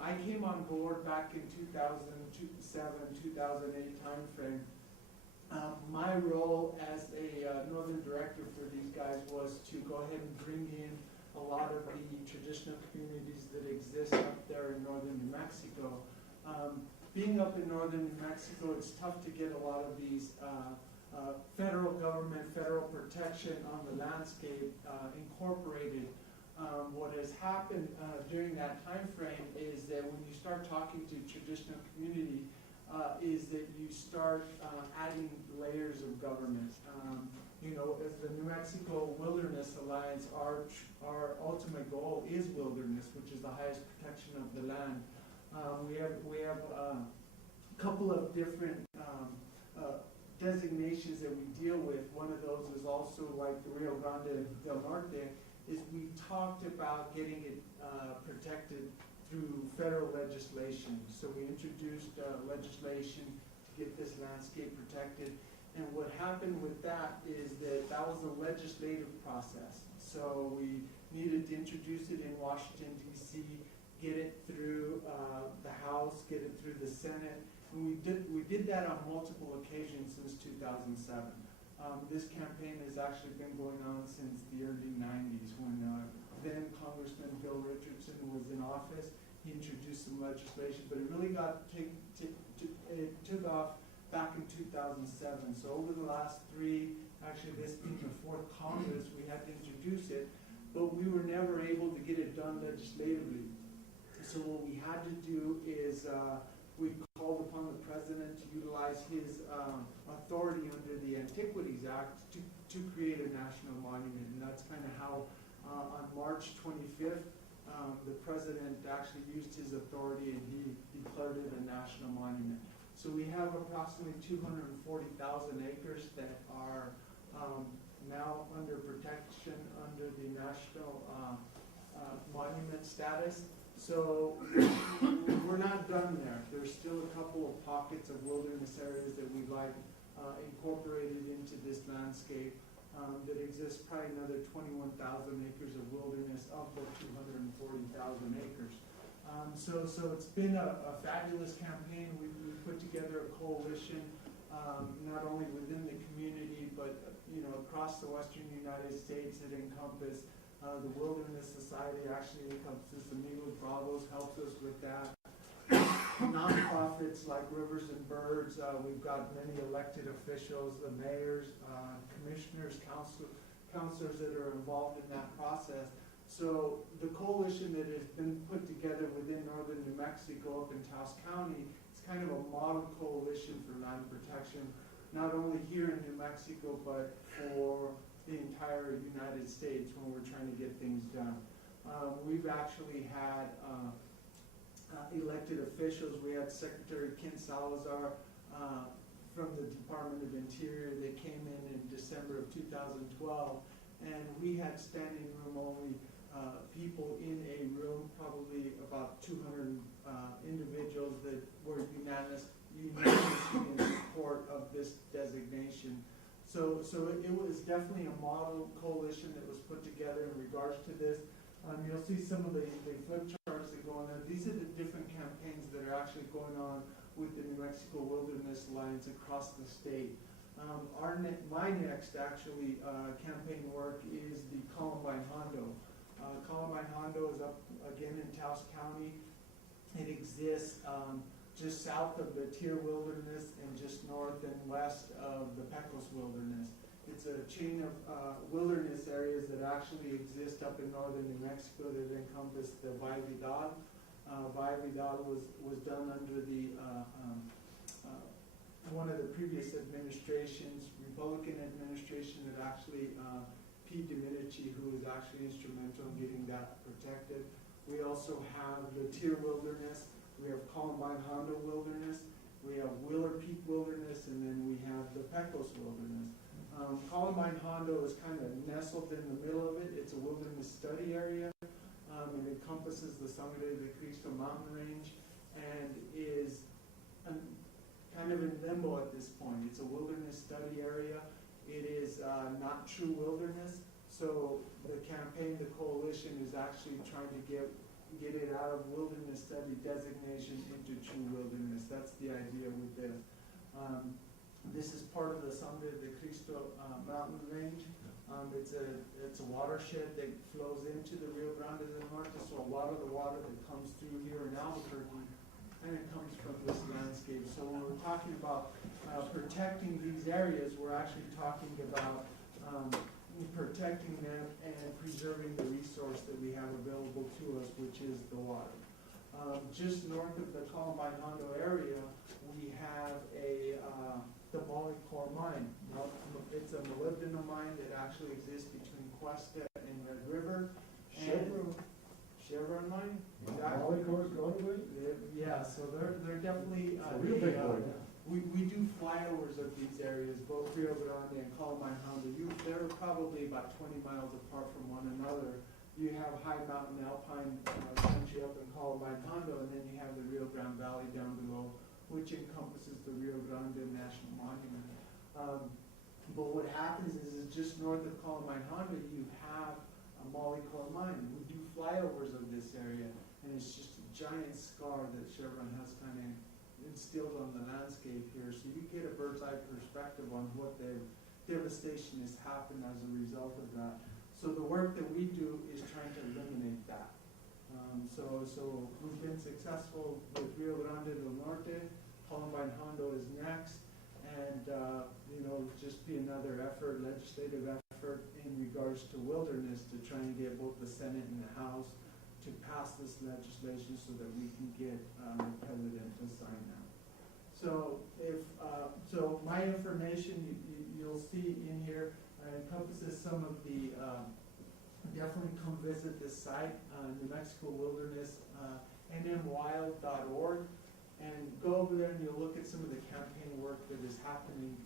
I came on board back in 2007, 2008 timeframe. My role as a northern director for these guys was to go ahead and bring in a lot of the traditional communities that exist up there in northern New Mexico. Being up in northern New Mexico, it's tough to get a lot of these federal government, federal protection on the landscape incorporated. What has happened during that time frame is that when you start talking to traditional community, is that you start adding layers of government. You know, as the New Mexico Wilderness Alliance, our ultimate goal is wilderness, which is the highest protection of the land. We have a couple of different designations that we deal with. One of those is also like the Rio Grande del Norte, is we talked about getting it protected through federal legislation. So we introduced legislation to get this landscape protected. And what happened with that is that that was a legislative process. So we needed to introduce it in Washington, D.C., get it through the House, get it through the Senate. And we did that on multiple occasions since 2007. This campaign has actually been going on since the early 90s when then Congressman Bill Richardson was in office. He introduced some legislation, but it really it took off back in 2007. So over the last actually this being the fourth Congress, we had to introduce it, but we were never able to get it done legislatively. So what we had to do is we called upon the president to utilize his authority under the Antiquities Act to create a national monument. And that's kind of how on March 25th, the president actually used his authority and he declared it a national monument. So we have approximately 240,000 acres that are now under protection under the national monument status. So we're not done there. There's still a couple of pockets of wilderness areas that we'd like incorporated into this landscape that exists, probably another 21,000 acres of wilderness of the 240,000 acres. So it's been a fabulous campaign. We put together a coalition, not only within the community, but across the western United States. It encompasses the Wilderness Society, actually encompasses Amigos Bravos, helps us with that. Nonprofits like Rivers and Birds, we've got many elected officials, the mayors, commissioners, counselors that are involved in that process. So the coalition that has been put together within northern New Mexico up in Taos County, it's kind of a model coalition for land protection, not only here in New Mexico, but for the entire United States when we're trying to get things done. We've actually had elected officials. We had Secretary Ken Salazar from the Department of Interior that came in December of 2012, and we had standing room only people in a room, probably about 200 individuals that were unanimously in support of this designation. So it was definitely a model coalition that was put together in regards to this. You'll see some of the flip charts that go on there. These are the different campaigns that are actually going on with the New Mexico Wilderness Alliance across the state. My next actually campaign work is the Columbine Hondo. Columbine Hondo is up again in Taos County. It exists just south of the Tier Wilderness and just north and west of the Pecos Wilderness. It's a chain of wilderness areas that actually exist up in northern New Mexico that encompass the Vida. Vida was done under the one of the previous administrations, Republican administration, that actually Pete Domenici, who was actually instrumental in getting that protected. We also have the Tier Wilderness. We have Columbine Hondo Wilderness. We have Wheeler Peak Wilderness, and then we have the Pecos Wilderness. Columbine Hondo is kind of nestled in the middle of it. It's a wilderness study area. It encompasses the Sangre de Cristo mountain range and is kind of in limbo at this point. It's a wilderness study area. It is not true wilderness. So the campaign, the coalition, is actually trying to get it out of wilderness study designation into true wilderness. That's the idea with this. This is part of the Sangre de Cristo mountain range. It's a watershed that flows into the Rio Grande del Norte, so a lot of the water that comes through here in Albuquerque kind of comes from this landscape. So when we're talking about protecting these areas, we're actually talking about protecting them and preserving the resource that we have available to us, which is the water. Just north of the Columbine Hondo area, we have the Molycorp mine. It's a molybdenum mine that actually exists between Cuesta and Red River. Chevron mine? Exactly. Molycorp's going away? Yeah, so they're definitely. It's a real big one, yeah. We do flyovers of these areas, both Rio Grande and Columbine Hondo. They're probably about 20 miles apart from one another. You have high mountain alpine country up in Columbine Hondo, and then you have the Rio Grande Valley down below, which encompasses the Rio Grande National Monument. But what happens is just north of Columbine Hondo, you have a Molycorp mine. We do flyovers of this area, and it's just a giant scar that Chevron has kind of instilled on the landscape here. So you get a bird's eye perspective on what the devastation has happened as a result of that. So the work that we do is trying to eliminate that. So we've been successful with Rio Grande del Norte. Columbine Hondo is next, and just be another effort, legislative effort in regards to wilderness to try and get both the Senate and the House to pass this legislation so that we can get the president to sign that. So so my information you'll see in here encompasses some of the. Definitely come visit this site, New Mexico Wilderness, nmwild.org, and go over there and you'll look at some of the campaign work that is happening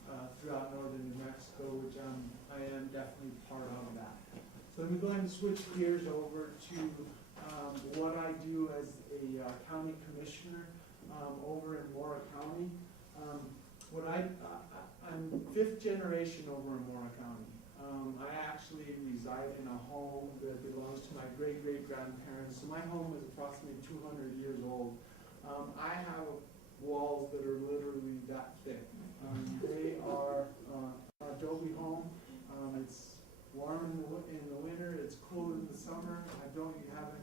throughout northern New Mexico, which I am definitely part of that. So let me go ahead and switch gears over to what I do as a county commissioner over in Mora County. I'm fifth generation over in Mora County. I actually reside in a home that belongs to my great-great-grandparents. So my home is approximately 200 years old. I have walls that are literally that thick. They are adobe home. It's warm in the winter. It's cool in the summer. I don't have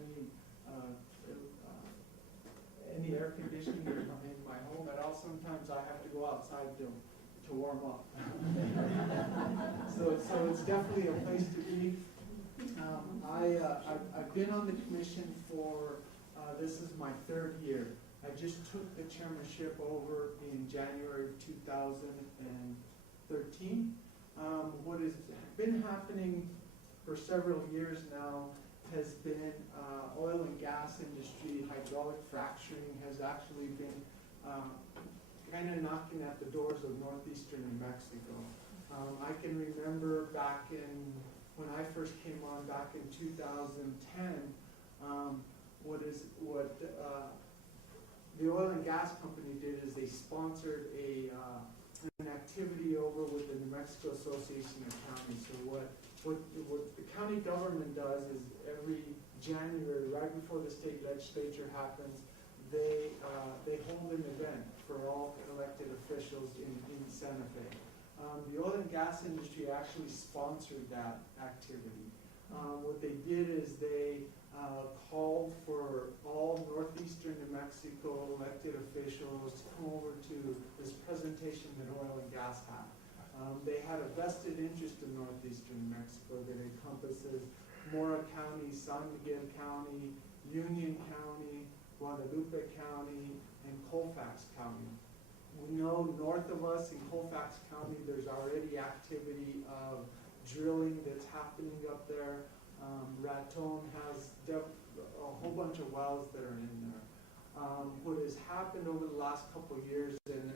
any air conditioning in my home at all. Sometimes I have to go outside to warm up. So it's definitely a place to be. I've been on the commission for, this is my third year. I just took the chairmanship over in January of 2013. What has been happening for several years now has been oil and gas industry, hydraulic fracturing has actually been kind of knocking at the doors of northeastern New Mexico. I can remember back when I first came on back in 2010, the oil and gas company did is they sponsored an activity over with the New Mexico Association of Counties. So what the county government does is every January, right before the state legislature happens, they hold an event for all elected officials in Santa Fe. The oil and gas industry actually sponsored that activity. What they did is they called for all northeastern New Mexico elected officials to come over to this presentation that oil and gas had. They had a vested interest in northeastern New Mexico that encompasses Mora County, San Miguel County, Union County, Guadalupe County, and Colfax County. We know north of us in Colfax County, there's already activity of drilling that's happening up there. Raton has a whole bunch of wells that are in there. What has happened over the last couple of years, and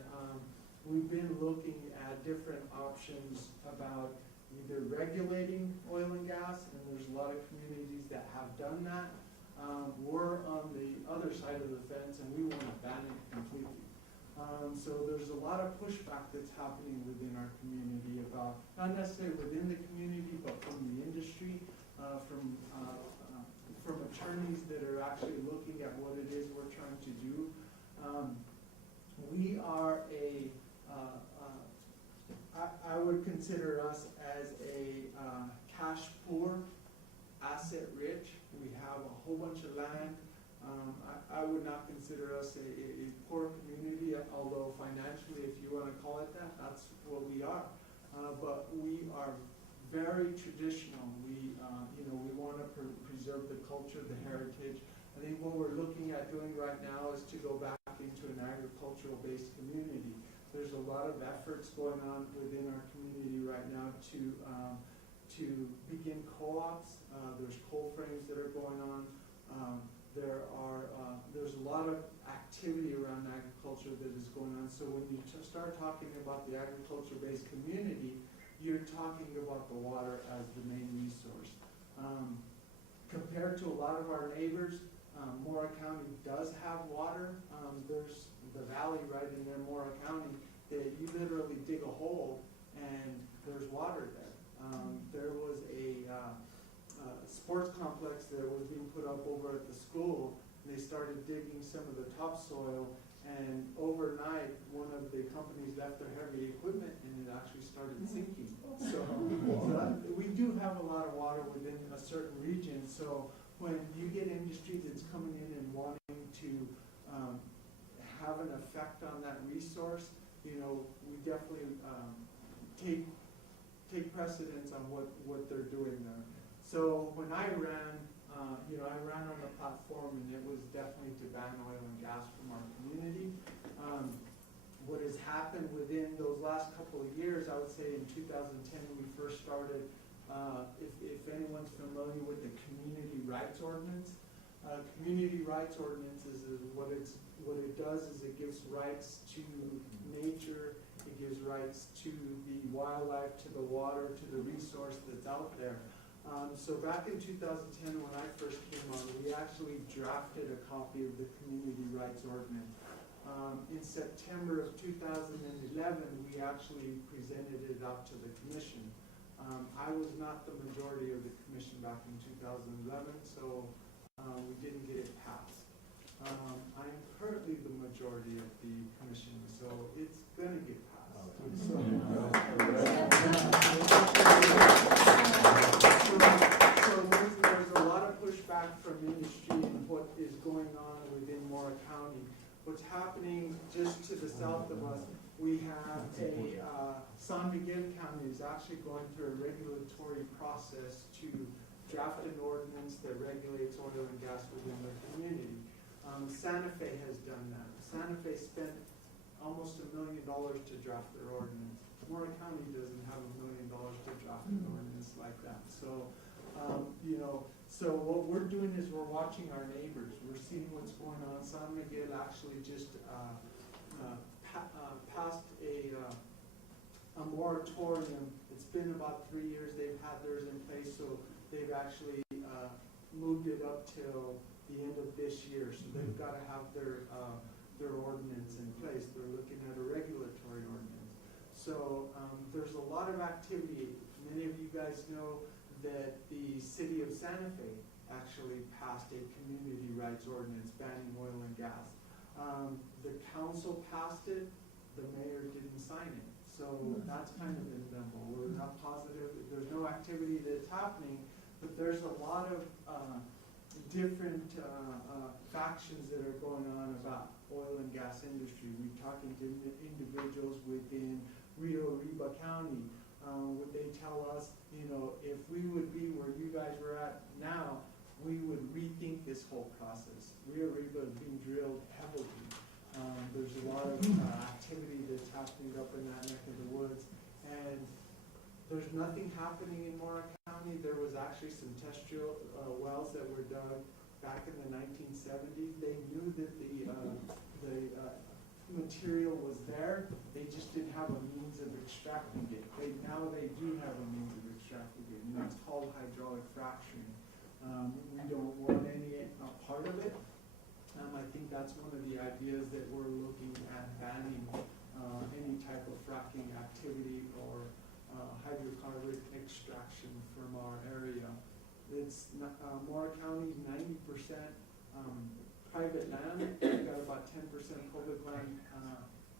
we've been looking at different options about either regulating oil and gas, and there's a lot of communities that have done that. We're on the other side of the fence, and we want to ban it completely. So there's a lot of pushback that's happening within our community about, not necessarily within the community, but from the industry, from attorneys that are actually looking at what it is we're trying to do. We are a I would consider us as a cash poor, asset rich. We have a whole bunch of land. I would not consider us a poor community, although financially, if you want to call it that, that's what we are. But we are very traditional. We want to preserve the culture, the heritage. I think what we're looking at doing right now is to go back into an agricultural-based community. There's a lot of efforts going on within our community right now to begin co-ops. There's coal frames that are going on. There's a lot of activity around agriculture that is going on. So when you start talking about the agriculture-based community, you're talking about the water as the main resource. Compared to a lot of our neighbors, Mora County does have water. There's the valley right in there, Mora County, that you literally dig a hole and there's water there. There was a sports complex that was being put up over at the school, and they started digging some of the topsoil, and overnight one of the companies left their heavy equipment and it actually started sinking. So we do have a lot of water within a certain region. So when you get industry that's coming in and wanting to have an effect on that resource, we definitely take precedence on what they're doing there. So when I ran, I ran on the platform, and it was definitely to ban oil and gas from our community. What has happened within those last couple of years, I would say in 2010 when we first started, if anyone's familiar with the community rights ordinance, community rights ordinance is what it does is it gives rights to nature, it gives rights to the wildlife, to the water, to the resource that's out there. So back in 2010 when I first came on, we actually drafted a copy of the community rights ordinance. In September of 2011, we actually presented it out to the commission. I was not the majority of the commission back in 2011, so we didn't get it passed. I am currently the majority of the commission, so it's going to get passed. So there's a lot of pushback from industry and what is going on within Mora County. What's happening just to the south of us, we have San Miguel County is actually going through a regulatory process to draft an ordinance that regulates oil and gas within their community. Santa Fe has done that. Santa Fe spent almost $1 million to draft their ordinance. Mora County doesn't have $1 million to draft an ordinance like that. So, so what we're doing is we're watching our neighbors. We're seeing what's going on. San Miguel actually just passed a moratorium. It's been about 3 years they've had theirs in place, so they've actually moved it up till the end of this year. So they've got to have their ordinance in place. They're looking at a regulatory ordinance. So there's a lot of activity. Many of you guys know that the city of Santa Fe actually passed a community rights ordinance banning oil and gas. The council passed it, the mayor didn't sign it. So that's kind of in limbo. We're not positive. There's no activity that's happening, but there's a lot of different factions that are going on about oil and gas industry. We're talking to individuals within Rio Arriba County. Would they tell us, if we would be where you guys were at now, we would rethink this whole process. Rio Arriba is being drilled heavily. There's a lot of activity that's happening up in that neck of the woods, and there's nothing happening in Mora County. There was actually some test drill wells that were dug back in the 1970s. They knew that the material was there. They just didn't have a means of extracting it. Now they do have a means of extracting it, and that's called hydraulic fracturing. We don't want any part of it. I think that's one of the ideas that we're looking at banning any type of fracking activity or hydrocarbon extraction from our area. It's Mora County 90% private land. We've got about 10% public land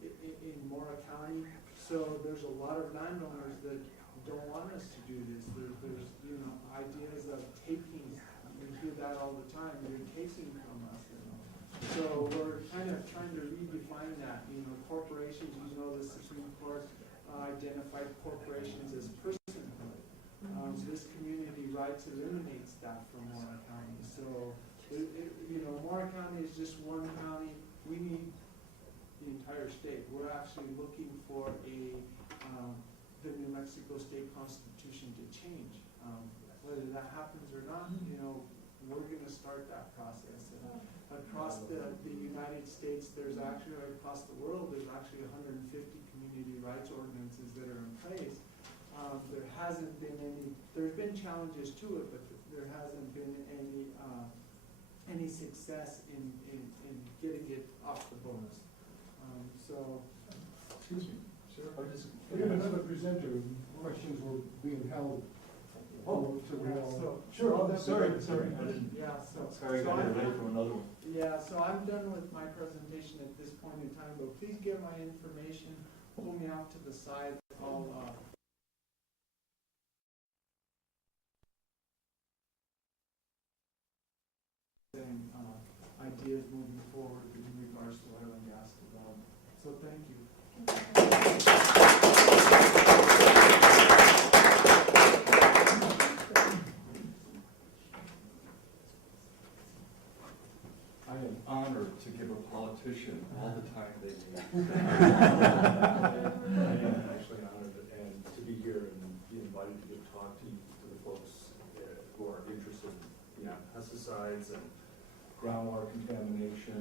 in Mora County. So there's a lot of landowners that don't want us to do this. There's, you know, ideas of taking, we hear that all the time, you're taking from us, you know. So we're kind of trying to redefine that, you know, corporations, you know, the Supreme Court identified corporations as personhood. This community rights eliminates that from Mora County. So, you know, Mora County is just one county. We need the entire state. We're actually looking for the New Mexico State Constitution to change. Whether that happens or not, you know, we're going to start that process. And across the United States, there's actually, across the world, there's actually 150 community rights ordinances that are in place. There hasn't been any, there's been challenges to it, but there hasn't been any success in getting it off the books. So, Excuse me, sir. just, We have another presenter. Questions were being held. To Sure, oh, sorry, sorry. I didn't, yeah, so. sorry, I so got I'm- ready from another one. Yeah, so I'm done with my presentation at this point in time, but please get my information, pull me off to the side, I'll, ideas moving forward in regards to oil and gas development. So thank you. I am honored to give a politician all the time they need. I am actually honored and to be here and be invited to give talk to the folks who are interested in pesticides and groundwater contamination.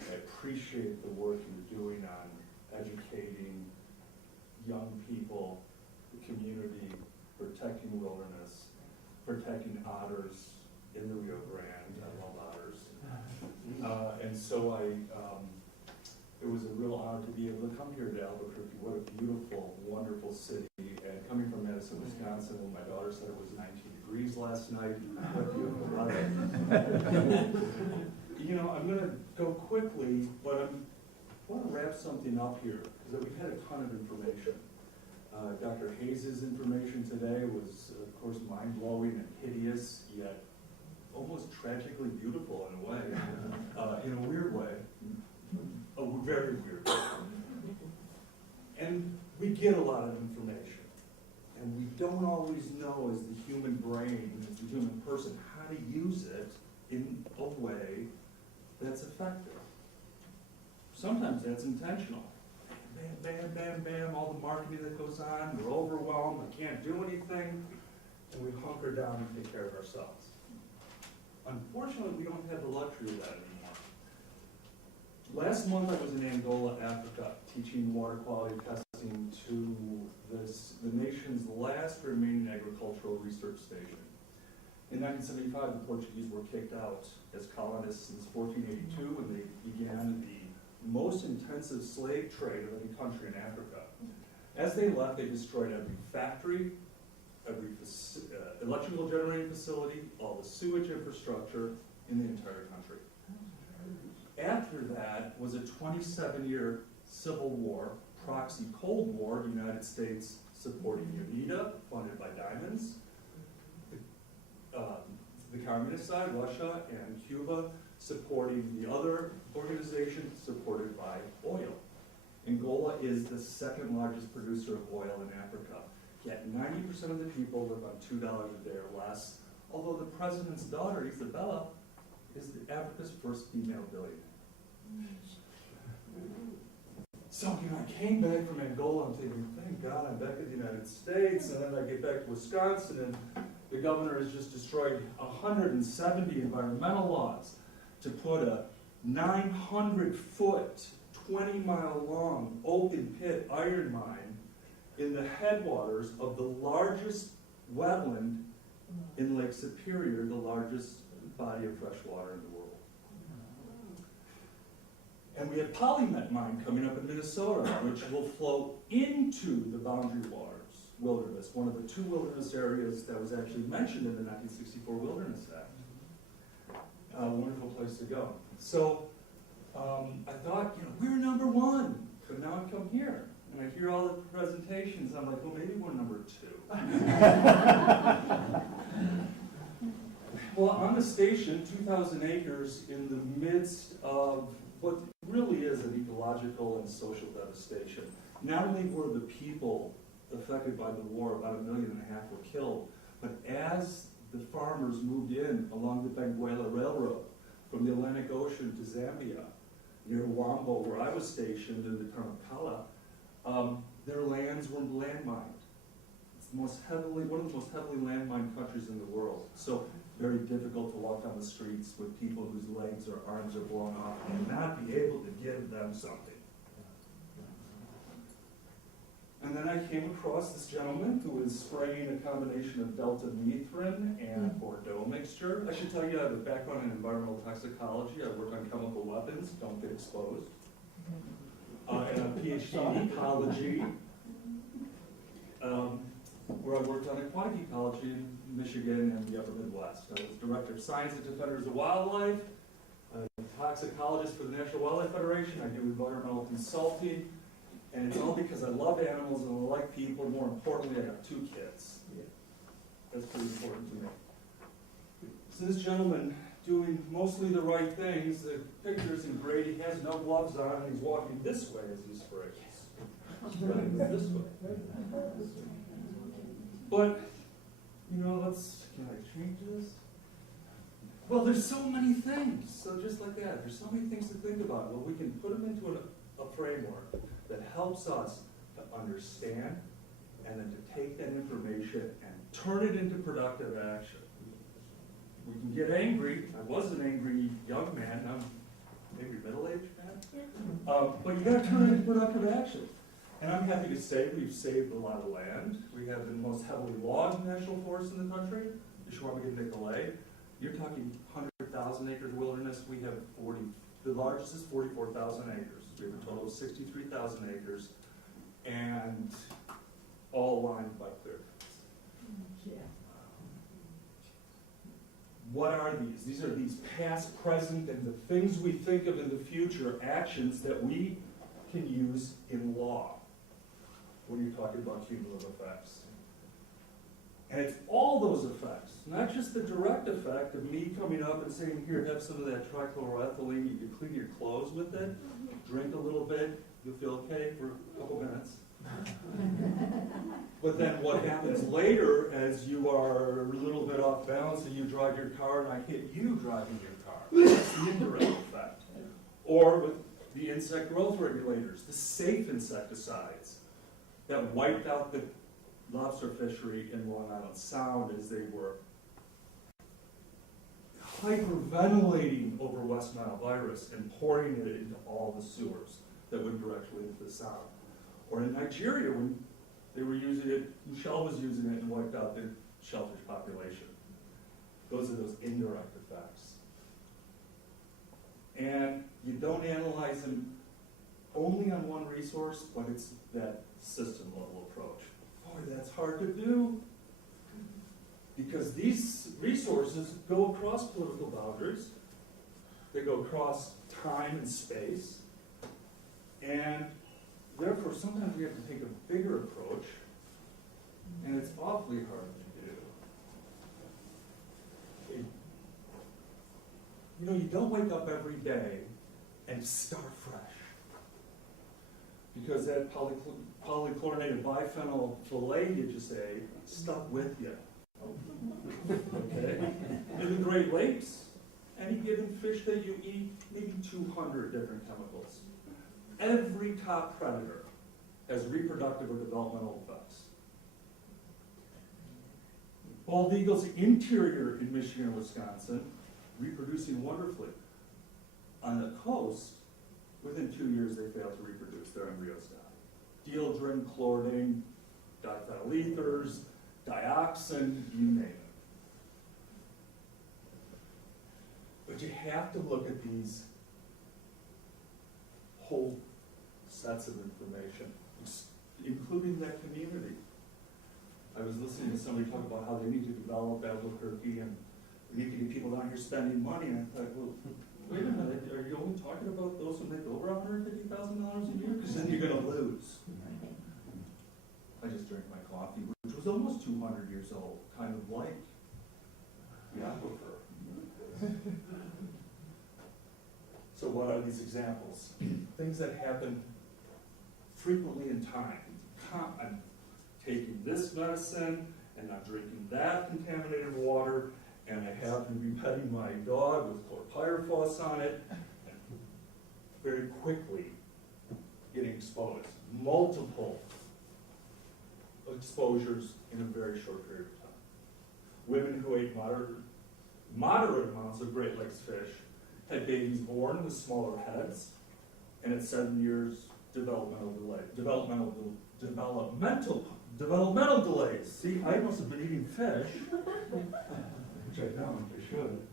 I appreciate the work you're doing on educating young people, the community, protecting wilderness, protecting otters in the Rio Grande. I love otters. And so it was a real honor to be able to come here to Albuquerque. What a beautiful, wonderful city. And coming from Madison, Wisconsin, when my daughter said it was 19 degrees last night, what beautiful weather. You know, I'm going to go quickly, but I want to wrap something up here, because we've had a ton of information. Dr. Hayes' information today was, of course, mind-blowing and hideous, yet almost tragically beautiful in a way, in a weird way, a very weird way. And we get a lot of information, and we don't always know as the human brain, as the human person, how to use it in a way that's effective. Sometimes that's intentional. Bam, bam, bam, bam, all the marketing that goes on, we're overwhelmed, we can't do anything, and we hunker down and take care of ourselves. Unfortunately, we don't have the luxury of that anymore. Last month I was in Angola, Africa, teaching water quality testing to the nation's last remaining agricultural research station. In 1975, the Portuguese were kicked out as colonists since 1482 when they began the most intensive slave trade of any country in Africa. As they left, they destroyed every factory, every electrical generating facility, all the sewage infrastructure in the entire country. After that was a 27-year civil war, proxy Cold War, the United States supporting UNITA, funded by diamonds, the communist side, Russia and Cuba, supporting the other organization supported by oil. Angola is the second largest producer of oil in Africa. Yet 90% of the people live on $2 a day or less, although the president's daughter, Isabella, is Africa's first female billionaire. So, you know, I came back from Angola, I'm thinking, thank God I'm back in the United States, and then I get back to Wisconsin, and the governor has just destroyed 170 environmental laws to put a 900-foot, 20-mile-long open-pit iron mine in the headwaters of the largest wetland in Lake Superior, the largest body of fresh water in the world. And we have Polymet mine coming up in Minnesota, which will flow into the Boundary Waters Wilderness, one of the two wilderness areas that was actually mentioned in the 1964 Wilderness Act. A wonderful place to go. So I thought, you know, we're number one. But now I come here, and And I hear all the presentations, I'm like, well, maybe we're number 2. Well, on the station, 2,000 acres in the midst of what really is an ecological and social devastation. Not only were the people affected by the war, about 1.5 million were killed, but as the farmers moved in along the Benguela Railroad from the Atlantic Ocean to Zambia, near Wambo, where I was stationed in the Tamakala, their lands were landmined. It's one of the most heavily landmined countries in the world. So very difficult to walk down the streets with people whose legs or arms are blown off and not be able to give them something. And then I came across this gentleman who was spraying a combination of deltamethrin and Bordeaux mixture. I should tell you I have a background in environmental toxicology. I work on chemical weapons, don't get exposed. And a PhD in ecology, where I worked on aquatic ecology in Michigan and the upper Midwest. I was director of science at Defenders of Wildlife, a toxicologist for the National Wildlife Federation. I do environmental consulting. And it's all because I love animals and I like people. More importantly, I got 2 kids. That's pretty important to me. So this gentleman doing mostly the right things. The picture's in great. He has no gloves on and he's walking this way as he sprays. He's running this way. But, you know, can I change this? Well, there's so many things. So just like that, there's so many things to think about. Well, we can put them into a framework that helps us to understand and then to take that information and turn it into productive action. We can get angry. I was an angry young man. I'm maybe middle-aged man. But you got to turn it into productive action. And I'm happy to say we've saved a lot of land. We have the most heavily logged national forest in the country, the Schwabigan-Nicolay. You're talking 100,000 acres wilderness. We have the largest is 44,000 acres. We have a total of 63,000 acres, and all lined by clear cuts. What are these? These are these past, present, and the things we think of in the future, actions that we can use in law when you're talking about cumulative effects. And it's all those effects, not just the direct effect of me coming up and saying, here, have some of that trichloroethylene, you can clean your clothes with it, drink a little bit, you'll feel okay for a couple minutes. But then what happens later as you are a little bit off balance and you drive your car and I hit you driving your car? That's the indirect effect. Or with the insect growth regulators, the safe insecticides that wiped out the lobster fishery in Long Island Sound as they were hyperventilating over West Nile virus and pouring it into all the sewers that went directly into the Sound. Or in Nigeria, when they were using it, Michelle was using it and wiped out the shellfish population. Those are those indirect effects. And you don't analyze them only on one resource, but it's that system level approach. Boy, that's hard to do. Because these resources go across political boundaries. They go across time and space. And therefore, sometimes we have to take a bigger approach, and it's awfully hard to do. You know, you don't wake up every day and start fresh. Because that polychlorinated biphenyl fillet you just ate stuck with you. Okay? In the Great Lakes, any given fish that you eat, maybe 200 different chemicals. Every top predator has reproductive or developmental effects. Bald eagles interior in Michigan and Wisconsin, reproducing wonderfully. On the coast, within 2 years they fail to reproduce, their embryos die. Dieldrin, chlordane, diphenyl ethers, dioxin, you name it. But you have to look at these whole sets of information, including that community. I was listening to somebody talk about how they need to develop Albuquerque and we need to get people down here spending money, and I thought, well, wait a minute, are you only talking about those who make over $150,000 a year? Because then you're going to lose. 200 years old, kind of like the aquifer. So what are these examples? Things that happen frequently in time. I'm taking this medicine, and I'm drinking that contaminated water, and I happen to be petting my dog with chlorpyrifos on it, and very quickly getting exposed. Multiple exposures in a very short period of time. Women who ate moderate amounts of Great Lakes fish had babies born with smaller heads, and at 7 years, developmental delays. See, I must have been eating fish, which I don't, I should.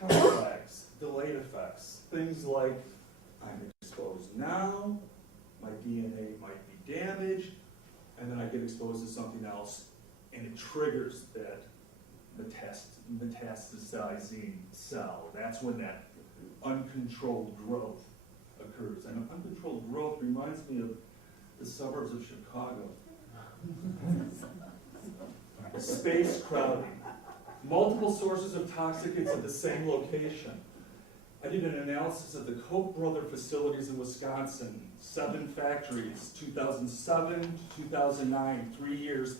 Counterfacts, delayed effects, things like I'm exposed now, my DNA might be damaged, and then I get exposed to something else, and it triggers that metastasizing cell. That's when that uncontrolled growth occurs. And uncontrolled growth reminds me of the suburbs of Chicago. Space crowding. Multiple sources of toxicants at the same location. I did an analysis of the Koch brother facilities in Wisconsin, 7 factories, 2007 to 2009, 3 years,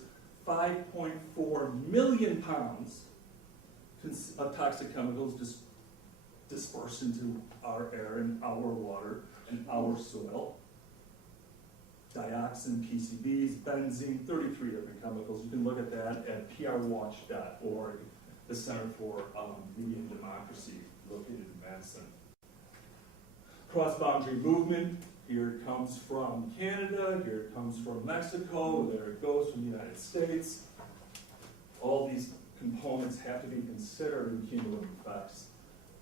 5.4 million pounds of toxic chemicals dispersed into our air and our water and our soil. Dioxin, PCBs, benzene, 33 different chemicals. You can look at that at prwatch.org, the Center for Media and Democracy, located in Madison. Cross-boundary movement, here it comes from Canada, here it comes from Mexico, there it goes from the United States. All these components have to be considered in cumulative effects.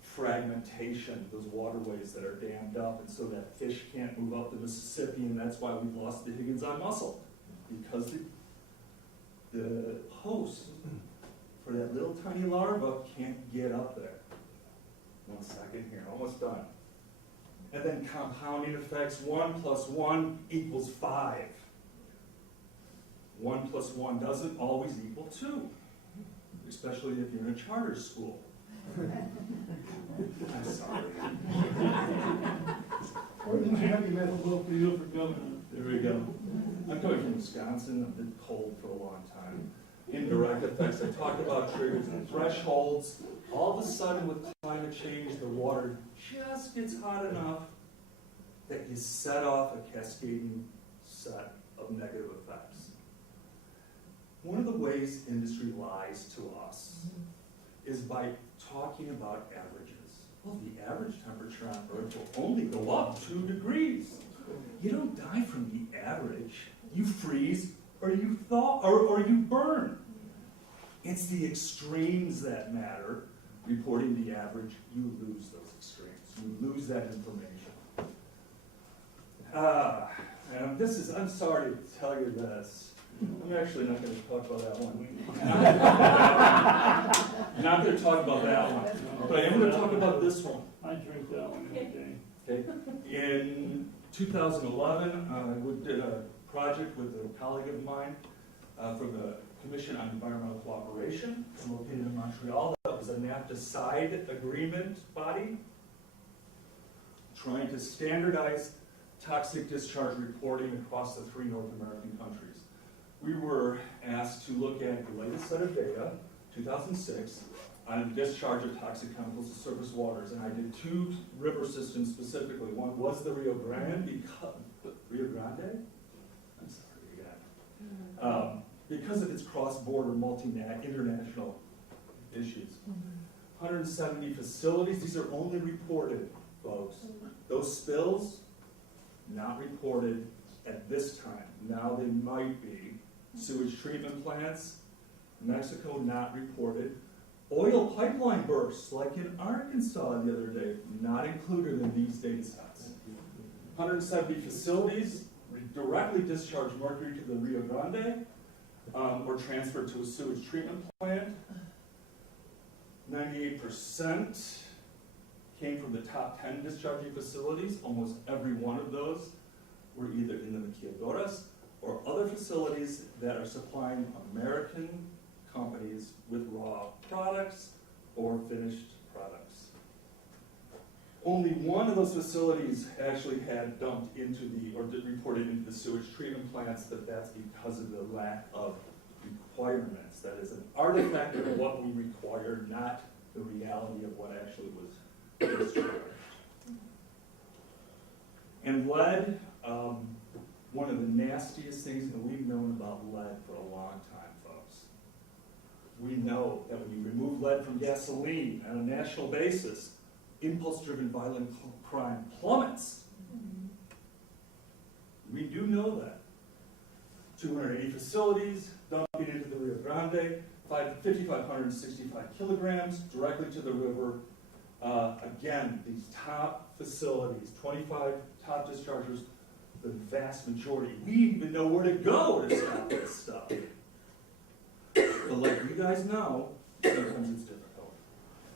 Fragmentation, those waterways that are dammed up, and so that fish can't move up the Mississippi, and that's why we've lost the Higgins eye mussel, because the host for that little tiny larva can't get up there. 1 second here, almost done. And then compounding effects, 1 + 1 = 5. 1 + 1 doesn't always equal 2, especially if you're in a charter school. I'm sorry. Or did you have your medical vote for you for governor? There we go. I'm coming from Wisconsin. I've been cold for a long time. Indirect effects. I talked about triggers and thresholds. All of a sudden, with climate change, the water just gets hot enough that you set off a cascading set of negative effects. One of the ways industry lies to us is by talking about averages. Well, the average temperature on Earth will only go up 2 degrees. You don't die from the average. You freeze, or you thaw, or you burn. It's the extremes that matter. Reporting the average, you lose those extremes. You lose that information. And I'm sorry to tell you this. I'm actually not going to talk about that one. I'm not going to talk about that one. But I am going to talk about this one. I drink that one every day. Okay. In 2011, I did a project with a colleague of mine for the Commission on Environmental Cooperation, located in Montreal. That was a NAFTA side agreement body trying to standardize toxic discharge reporting across the 3 North American countries. We were asked to look at the latest set of data, 2006, on the discharge of toxic chemicals to surface waters, and I did 2 river systems specifically. One was the Rio Grande, I'm sorry again, because of its cross-border, international issues. 170 facilities, these are only reported, folks. Those spills, not reported at this time. Now they might be. Sewage treatment plants, Mexico, not reported. Oil pipeline bursts, like in Arkansas the other day, not included in these data sets. 170 facilities directly discharge mercury to the Rio Grande or transferred to a sewage treatment plant. 98% came from the top 10 discharging facilities, almost every one of those. we're either in the maquiladoras or other facilities that are supplying American companies with raw products or finished products. Only one of those facilities actually had dumped into or reported into the sewage treatment plants, but that's because of the lack of requirements. That is an artifact of what we require, not the reality of what actually was discharged. And lead, one of the nastiest things, and we've known about lead for a long time, folks. We know that when you remove lead from gasoline on a national basis, impulse-driven violent crime plummets. We do know that. 280 facilities dumping into the Rio Grande, 5,565 kilograms directly to the river. Again, these top facilities, 25 top dischargers, the vast majority. We even know where to go to stop this stuff. But like you guys know, sometimes it's difficult.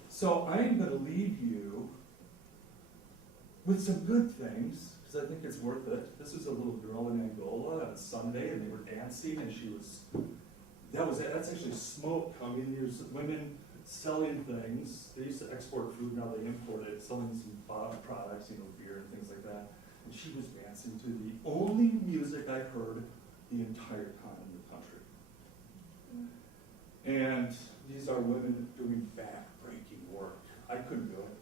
So I am going to leave you with some good things, because I think it's worth it. This is a little girl in Angola on a Sunday, and they were dancing, and that's actually smoke coming. There's women selling things. They used to export food, now they import it, selling some products, beer and things like that. And she was dancing to the only music I heard the entire time in the country. And these are women doing back-breaking work. I couldn't do it.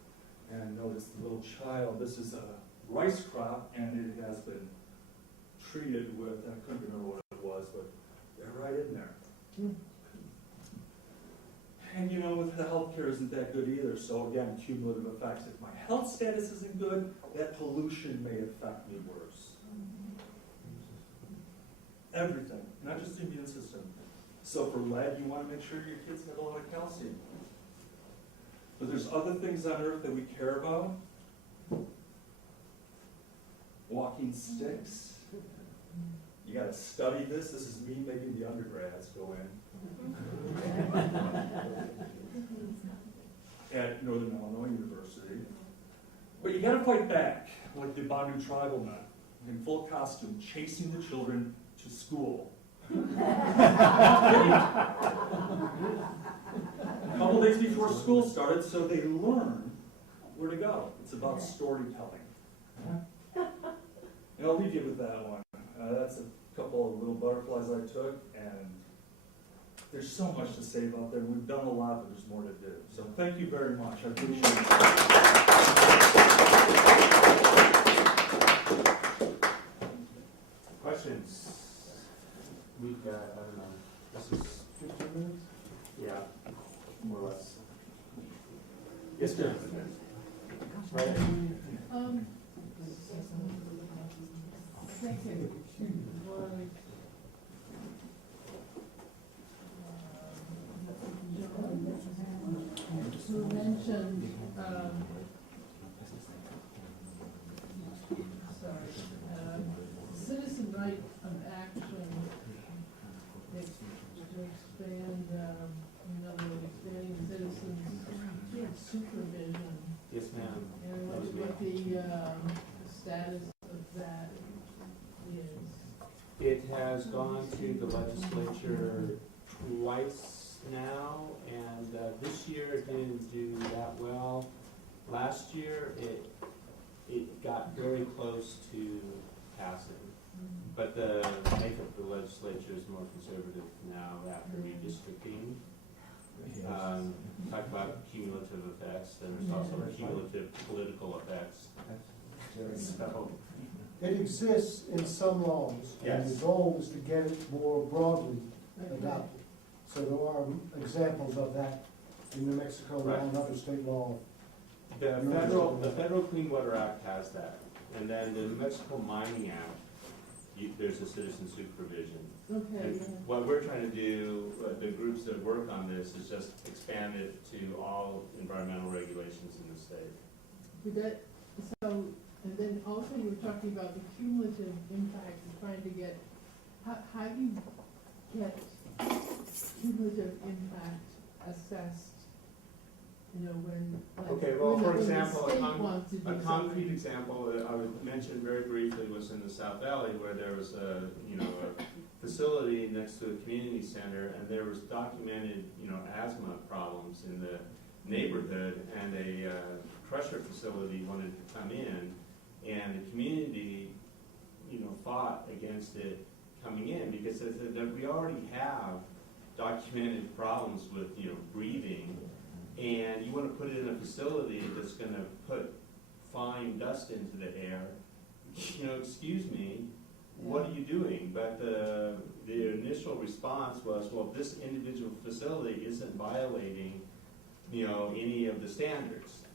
And I noticed the little child, this is a rice crop, and it has been treated with, I couldn't remember what it was, but they're right in there. And with the healthcare isn't that good either, so again, cumulative effects. If my health status isn't good, that pollution may affect me worse. Everything, not just the immune system. So for lead, you want to make sure your kids have a lot of calcium. But there's other things on earth that we care about. Walking sticks. You got to study this. This is me making the undergrads go in. At Northern Illinois University. But you got to fight back, like the Bantu tribal men, in full costume, chasing the children to school. A couple days before school started, so they learn where to go. It's about storytelling. And I'll leave you with that one. That's a couple of little butterflies I took, and there's so much to say about them. We've done a lot, but there's more to do. So thank you very much. I appreciate it. Questions? We've got, I don't know, this is 15 minutes? Yeah, more or less. Yes, sir. Right. Thank you. You mentioned, citizen right of action to expand, in other words, expanding citizens' supervision. Yes, ma'am. And what the status of that is. It has gone to the legislature twice now, and this year it didn't do that well. Last year it got very close to passing, but the makeup of the legislature is more conservative now after redistricting. Talk about cumulative effects, and there's also cumulative political effects. So, It exists in some laws, and the Yes. goal is to get it more broadly adopted. So there are examples of that in New Mexico law and other state law. the federal Clean Water Act has that, and then the New Mexico Mining Act, there's a citizen supervision. Okay. And what we're trying to do, the groups that work on this, is just expand it to all environmental regulations in the state. Did that, so, and then also you were talking about the cumulative impact of trying to get, how do you get cumulative impact assessed you know, when, like, Okay, well, for when the example, state wants to do a concrete something. example that I would mention very briefly was in the South Valley, where there was a, you know, a facility next to a community center, and there was documented, you know, asthma problems in the neighborhood, and a crusher facility wanted to come in, and the community, you know, fought against it coming in, because they said that we already have documented problems with, you know, breathing, and you want to put it in a facility that's going to put fine dust into the air, you know, excuse me, what are you doing? But the initial response was, well, this individual facility isn't violating, you know, any of the standards.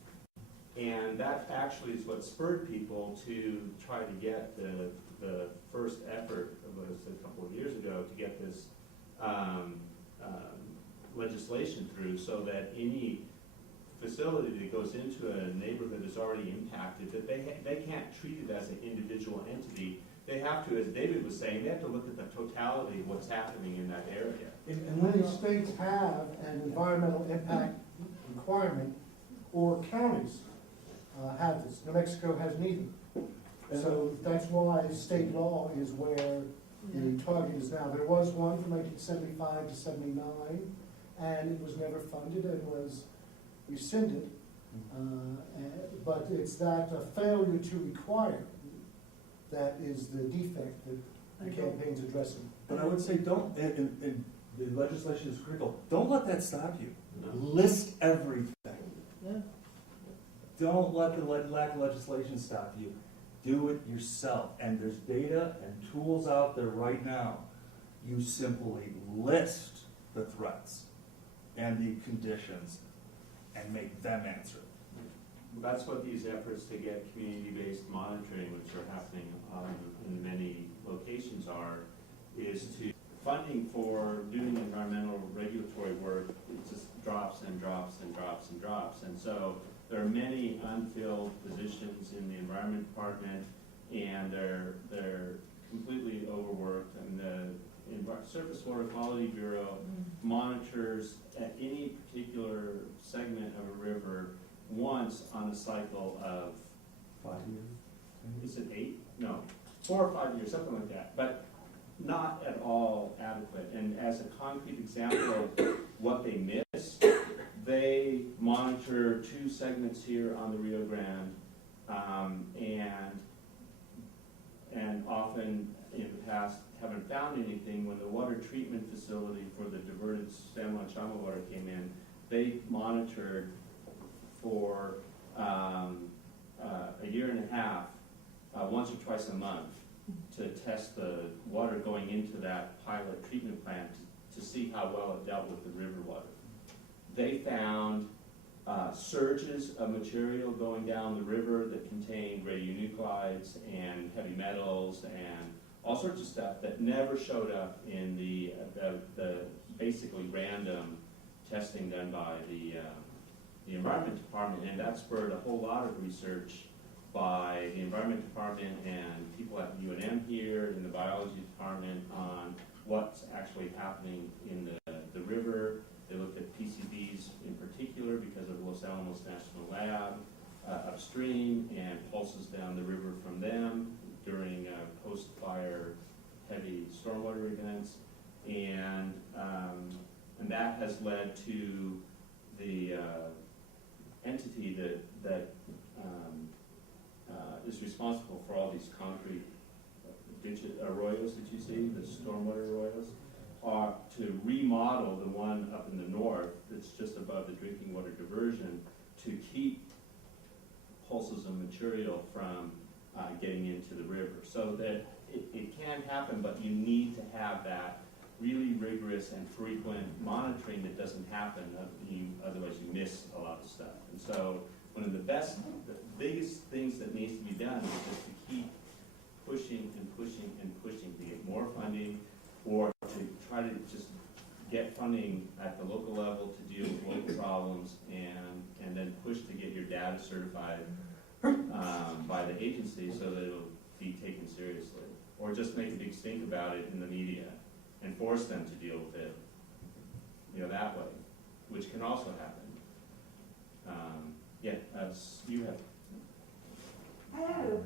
And that actually is what spurred people to try to get the first effort, was a couple of years ago, to get this legislation through, so that any facility that goes into a neighborhood that's already impacted, that they can't treat it as an individual entity. They have to, as David was saying, they have to look at the totality of what's happening in that area. And many states have an environmental impact requirement, or counties have this. New Mexico has neither. So that's why state law is where the target is now. There was one from 1975 to 79, and it was never funded and was rescinded. But it's that failure to require that is the defect that the campaign's addressing. But I would say don't, and the legislation is critical, don't let that stop you. No. List everything. Yeah. Don't let the lack of legislation stop you. Do it yourself. And there's data and tools out there right now. You simply list the threats and the conditions and make them answer. That's what these efforts to get community-based monitoring, which are happening in many locations, are, is to funding for doing environmental regulatory work. It just drops and drops and drops and drops. And so there are many unfilled positions in the Environment Department, and they're completely overworked. And the Surface Water Quality Bureau monitors at any particular segment of a river once on a cycle of 5 years? is it 8? No, 4 or 5 years, something like that, but not at all adequate. And as a concrete example of what they missed, they monitor 2 segments here on the Rio Grande, and often in the past haven't found anything. When the water treatment facility for the diverted San Juan Chama water came in, they monitored for a year and a half, once or twice a month, to test the water going into that pilot treatment plant to see how well it dealt with the river water. They found surges of material going down the river that contained radionuclides and heavy metals and all sorts of stuff that never showed up in the basically random testing done by the Environment Department, and that spurred a whole lot of research by the Environment Department and people at UNM here in the Biology Department on what's actually happening in the river. They looked at PCBs in particular because of Los Alamos National Lab upstream, and pulses down the river from them during post-fire heavy stormwater events, and that has led to the entity that is responsible for all these concrete arroyos that you see, the stormwater arroyos, are to remodel the one up in the north that's just above the drinking water diversion to keep pulses of material from getting into the river. So that it can happen, but you need to have that really rigorous and frequent monitoring that doesn't happen, otherwise you miss a lot of stuff. And so one of the biggest things that needs to be done is just to keep pushing and pushing and pushing to get more funding, or to try to just get funding at the local level to deal with local problems, and then push to get your data certified by the agency so that it'll be taken seriously. Or just make a big stink about it in the media and force them to deal with it, that way, which can also happen. Yeah, you have. I had a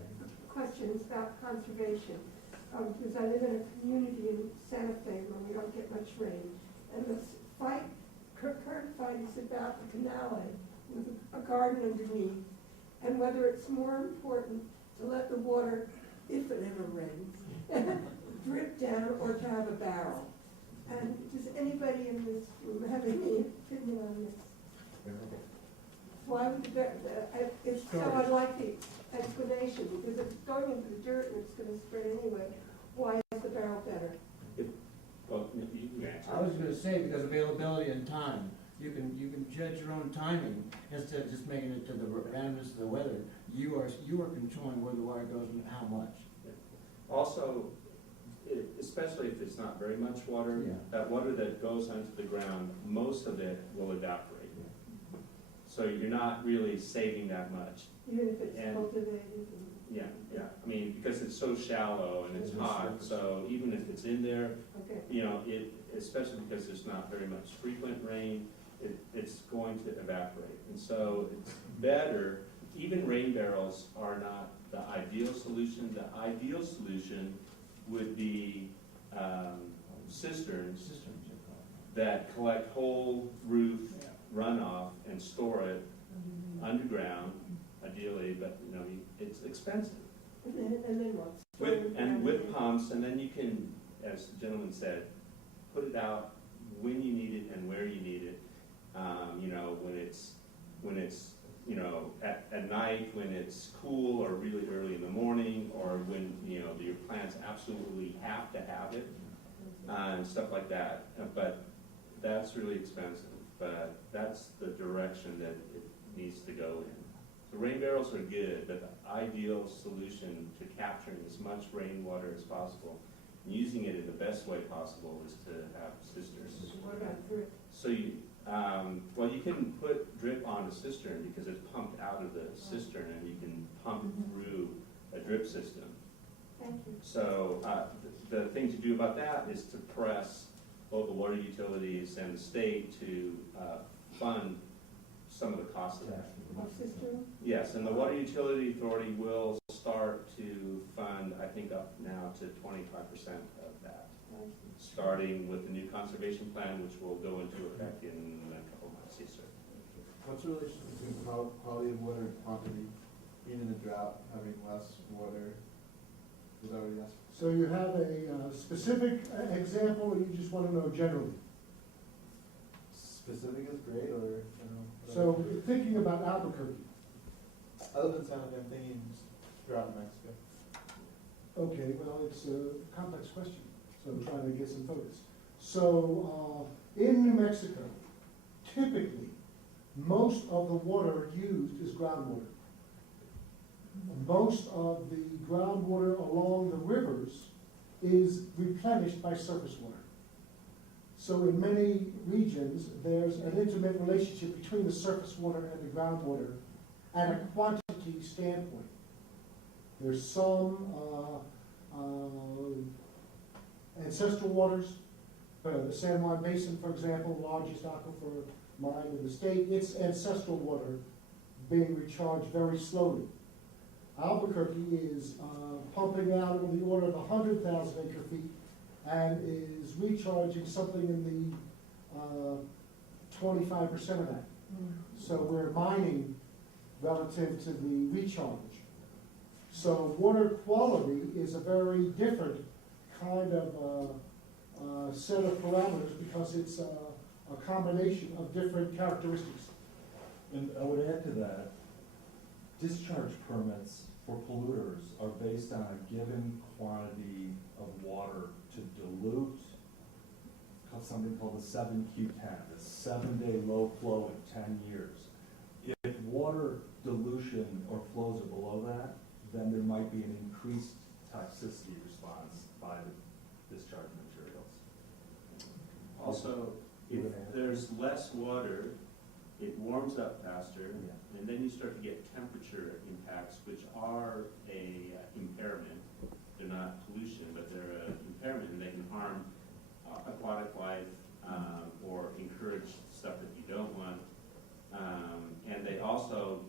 question about conservation, because I live in a community in Santa Fe where we don't get much rain. And the current fight is about the canal with a garden underneath, and whether it's more important to let the water, if it ever rains, drip down or to have a barrel. And does anybody in this room have any opinion on this? Why would if so, I'd like the explanation, because if it's going into the dirt and it's gonna spread anyway, why is the barrel better? Well, you can answer. I was gonna say, because availability and time, you can judge your own timing, instead of just making it to the randomness of the weather. You are controlling where the water goes and how much. Also, especially if it's not very much water, Yeah. that water that goes onto the ground, most of it will evaporate. So you're not really saving that much. Even if it's And- cultivated Yeah, I mean, because it's so shallow and it's It's hot, surface. so even if it's in there, okay. especially because there's not very much frequent rain, it's going to evaporate. And so it's better, even rain barrels are not the ideal solution. The ideal solution would be cisterns that collect whole roof runoff and store it underground, ideally, but it's expensive. And then what? With pumps, and then you can, as the gentleman said, put it out when you need it and where you need it. When it's at night, when it's cool, or really early in the morning, or when your plants absolutely have to have it, and stuff like that. But that's really expensive. But that's the direction that it needs to go in. So rain barrels are good, but the ideal solution to capturing as much rainwater as possible, and using it in the best way possible, is to have cisterns. What about drip? So you can put drip on a cistern because it's pumped out of the cistern, and you can pump through a drip system. Thank you. So the thing to do about that is to press both the water utilities and the state to fund some of the costs of that. Of cistern? Yes, and the Water Utility Authority will start to fund, I think, up now to 25% of that, starting with the new conservation plan, which will go into effect in a couple months. Yes, sir. What's the relationship between quality of water and quantity, even in a drought, having less water? Is that what you asked? So you have a specific example, or you just want to know generally? Specific is great, or, So thinking about Albuquerque, Other than Santa Fe, I'm thinking drought in Mexico. okay, well, it's a complex question, so I'm trying to get some focus. So in New Mexico, typically, most of the water used is groundwater. Most of the groundwater along the rivers is replenished by surface water. So in many regions, there's an intimate relationship between the surface water and the groundwater at a quantity standpoint. There's some ancestral waters, the San Juan Basin, for example, largest aquifer mine in the state, its ancestral water being recharged very slowly. Albuquerque is pumping out on the order of 100,000 acre feet and is recharging something in the 25% of that. So we're mining relative to the recharge. So water quality is a very different kind of set of parameters because it's a combination of different characteristics. And I would add to that, discharge permits for polluters are based on a given quantity of water to dilute something called the 7Q10, the 7-day low flow in 10 years. If water dilution or flows are below that, then there might be an increased toxicity response by the discharge materials. Also, if there's less water, it warms up faster, and then you start to get temperature impacts, which are a impairment. They're not pollution, but they're an impairment, and they can harm aquatic life or encourage stuff that you don't want. And they also,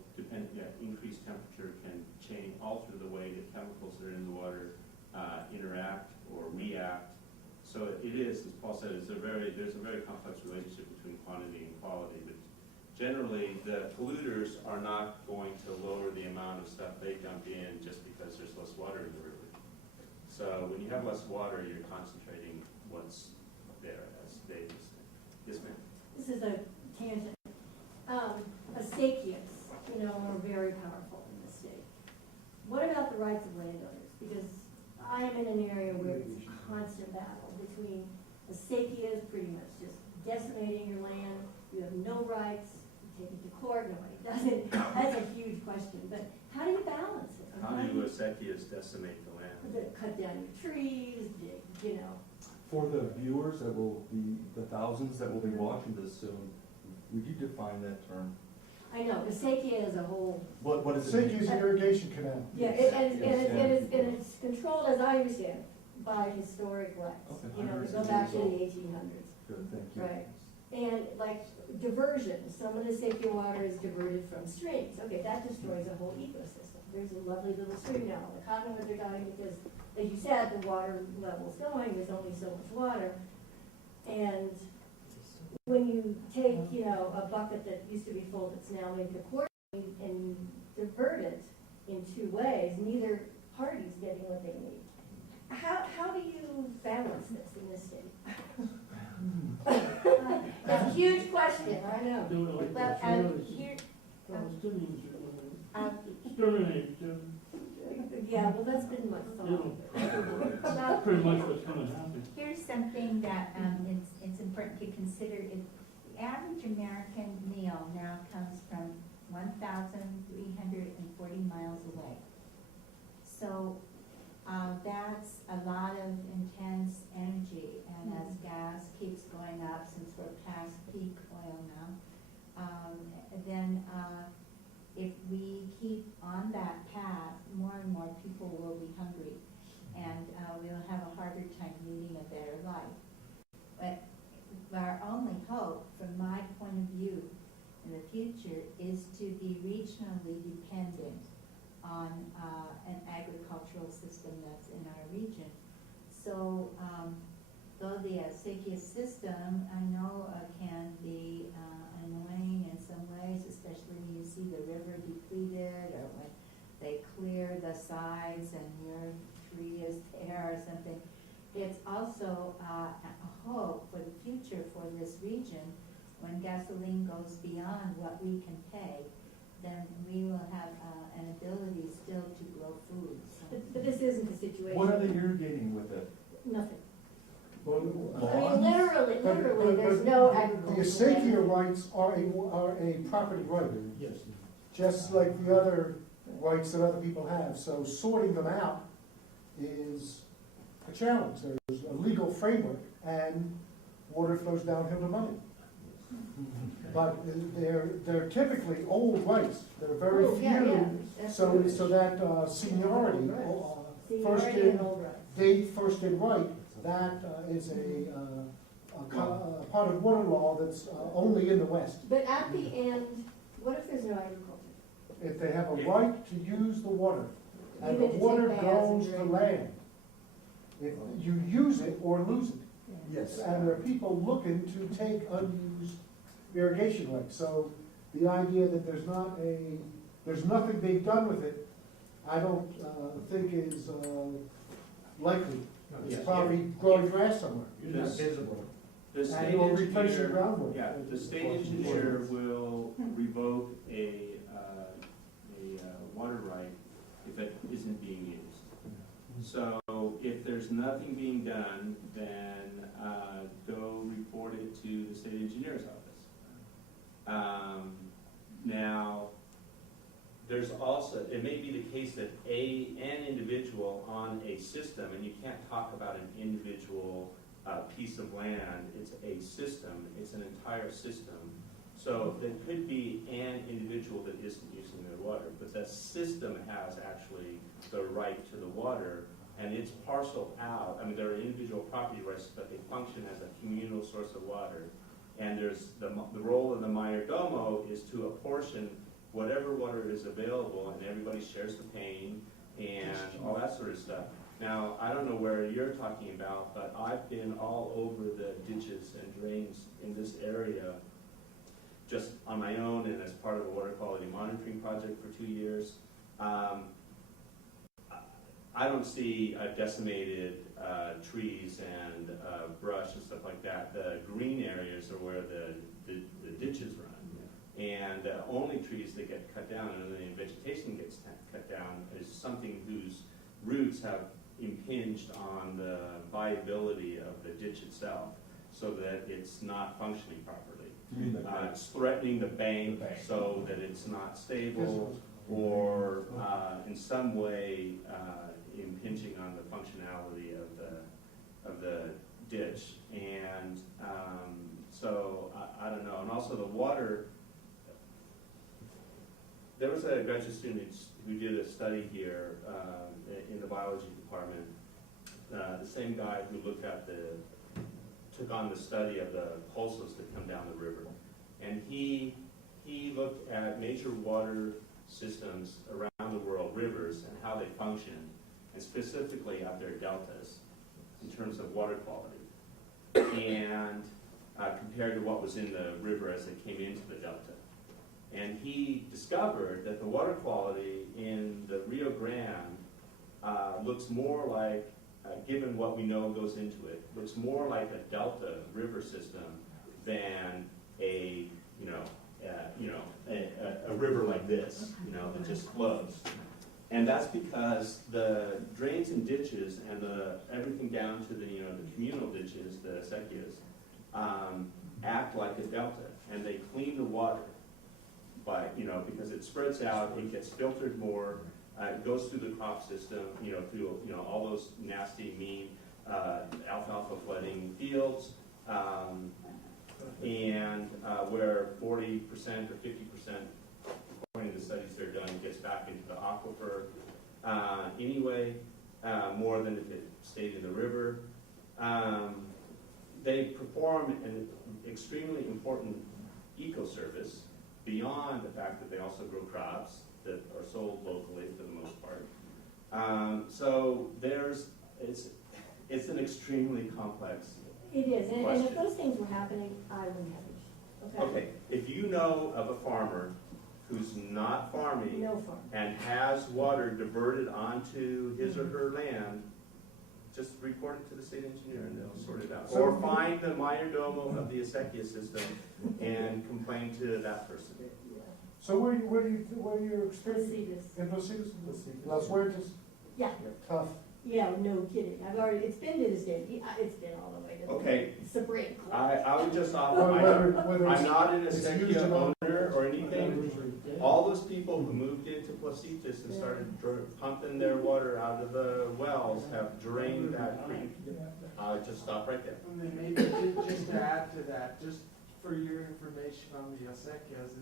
increased temperature can alter the way that chemicals that are in the water interact or react. So it is, as Paul said, there's a very complex relationship between quantity and quality. But generally, the polluters are not going to lower the amount of stuff they dump in just because there's less water in the river. So when you have less water, you're concentrating what's there, as Dave was saying. Yes, ma'am? This is a tangent. Acequias, are very powerful in the state. What about the rights of landowners? Because I am in an area where it's a constant battle between acequias pretty much just decimating your land. You have no rights. You take it to court. Nobody does it. That's a huge question. But how do you balance it? How do acequias decimate the land? Cut down your trees, For the viewers that will be, the thousands that will be watching this soon, would you define that term? I know, acequia is a whole. What is it? Acequia's an irrigation canal. Yeah, and it's controlled, as I understand, by historic rights. Okay. We go back to the 1800s. Good, thank you. Right. And like diversion, some of the acequia water is diverted from streams. Okay, that destroys a whole ecosystem. There's a lovely little stream now, the cottonwoods are dying because, as you said, the water level's going, there's only so much water. And when you take, a bucket that used to be full that's now into quart and divert it in two ways, neither party's getting what they need. How do you balance this in this state? That's a huge question, I know. But, here, yeah, well, that's been my thought. Pretty much what's going to happen. Here's something that it's important to consider. The average American meal now comes from 1,340 miles away. So that's a lot of intense energy, and as gas keeps going up, since we're past peak oil now, then if we keep on that path, more and more people will be hungry, and we'll have a harder time leading a better life. But our only hope, from my point of view, in the future, is to be regionally dependent on an agricultural system that's in our region. So, though the acequia system, I know, can be annoying in some ways, especially when you see the river depleted, or when they clear the sides and your tree is there or something. It's also a hope for the future for this region. When gasoline goes beyond what we can pay, then we will have an ability still to grow food. So. But this isn't the situation. What are they irrigating with it? Nothing. Well, I mean, literally, there's no agricultural. the acequia rights are a property right. Yes. Just like the other rights that other people have. So sorting them out is a challenge. There's a legal framework, and water flows downhill to money. But they're typically old rights. There are very few. So that seniority, first in date, first in right, that is a part of water law that's only in the West. But at the end, what if there's no agriculture? If they have a right to use the water, and the Even to water take baths and goes to drink. land, if you use it or lose it. Yes. And there are people looking to take unused irrigation rights. So the idea that there's nothing being done with it, I don't think is likely. It's probably growing grass somewhere. You're not visible. The And state you'll replace your engineer, groundwork. yeah, the state engineer will revoke a water right if it isn't being used. So if there's nothing being done, then go report it to the state engineer's office. Now, there's also, it may be the case that an individual on a system, and you can't talk about an individual piece of land, it's a system, it's an entire system. So there could be an individual that isn't using their water, but the system has actually the right to the water, and it's parceled out. I mean, there are individual property rights, but they function as a communal source of water. And there's, the role of the mayordomo is to apportion whatever water is available, and everybody shares the pain and all that sort of stuff. Now, I don't know where you're talking about, but I've been all over the ditches and drains in this area just on my own and as part of a water quality monitoring project for 2 years. I don't see decimated trees and brush and stuff like that. The green areas are where the ditches run. And the only trees that get cut down and the vegetation gets cut down is something whose roots have impinged on the viability of the ditch itself so that it's not functioning properly. It's threatening the bank so that it's not stable, or in some way impinging on the functionality of the ditch. And so I don't know. And also the water. There was a graduate student who did a study here in the biology department. The same guy who took on the study of the pulses that come down the river. And he looked at major water systems around the world, rivers, and how they function, and specifically out their deltas in terms of water quality, and compared to what was in the river as it came into the delta. And he discovered that the water quality in the Rio Grande looks more like, given what we know goes into it, looks more like a delta river system than a river like this, that just flows. And that's because the drains and ditches and everything down to the communal ditches, the acequias, act like a delta, and they clean the water by, because it spreads out, it gets filtered more, it goes through the crop system, through all those nasty, mean alfalfa flooding fields, and where 40% or 50%, according to the studies that are done, gets back into the aquifer anyway, more than if it stayed in the river. They perform an extremely important eco-service beyond the fact that they also grow crops that are sold locally for the most part. So it's an extremely complex. It is, and if question. those things were happening, I wouldn't have issues, okay? Okay, if you know of a farmer who's not farming No farm. and has water diverted onto his or her land, just report it to the state engineer and they'll sort it out. So- Or find the mayordomo of the acequia system and complain to that person. So where are your experience? Placitas. In Placitas? Las Huertas? Yeah, Tough. yeah, no kidding, it's been to this day, it's been all the way to the. Okay. Supreme Court. I would just offer, Whether I'm not an it's used acequia in all- owner or anything. All those people who moved into Placitas and started pumping their water out of the wells have drained that creek. Just stop right there. And then maybe just to add to that, just for your information on the acequias,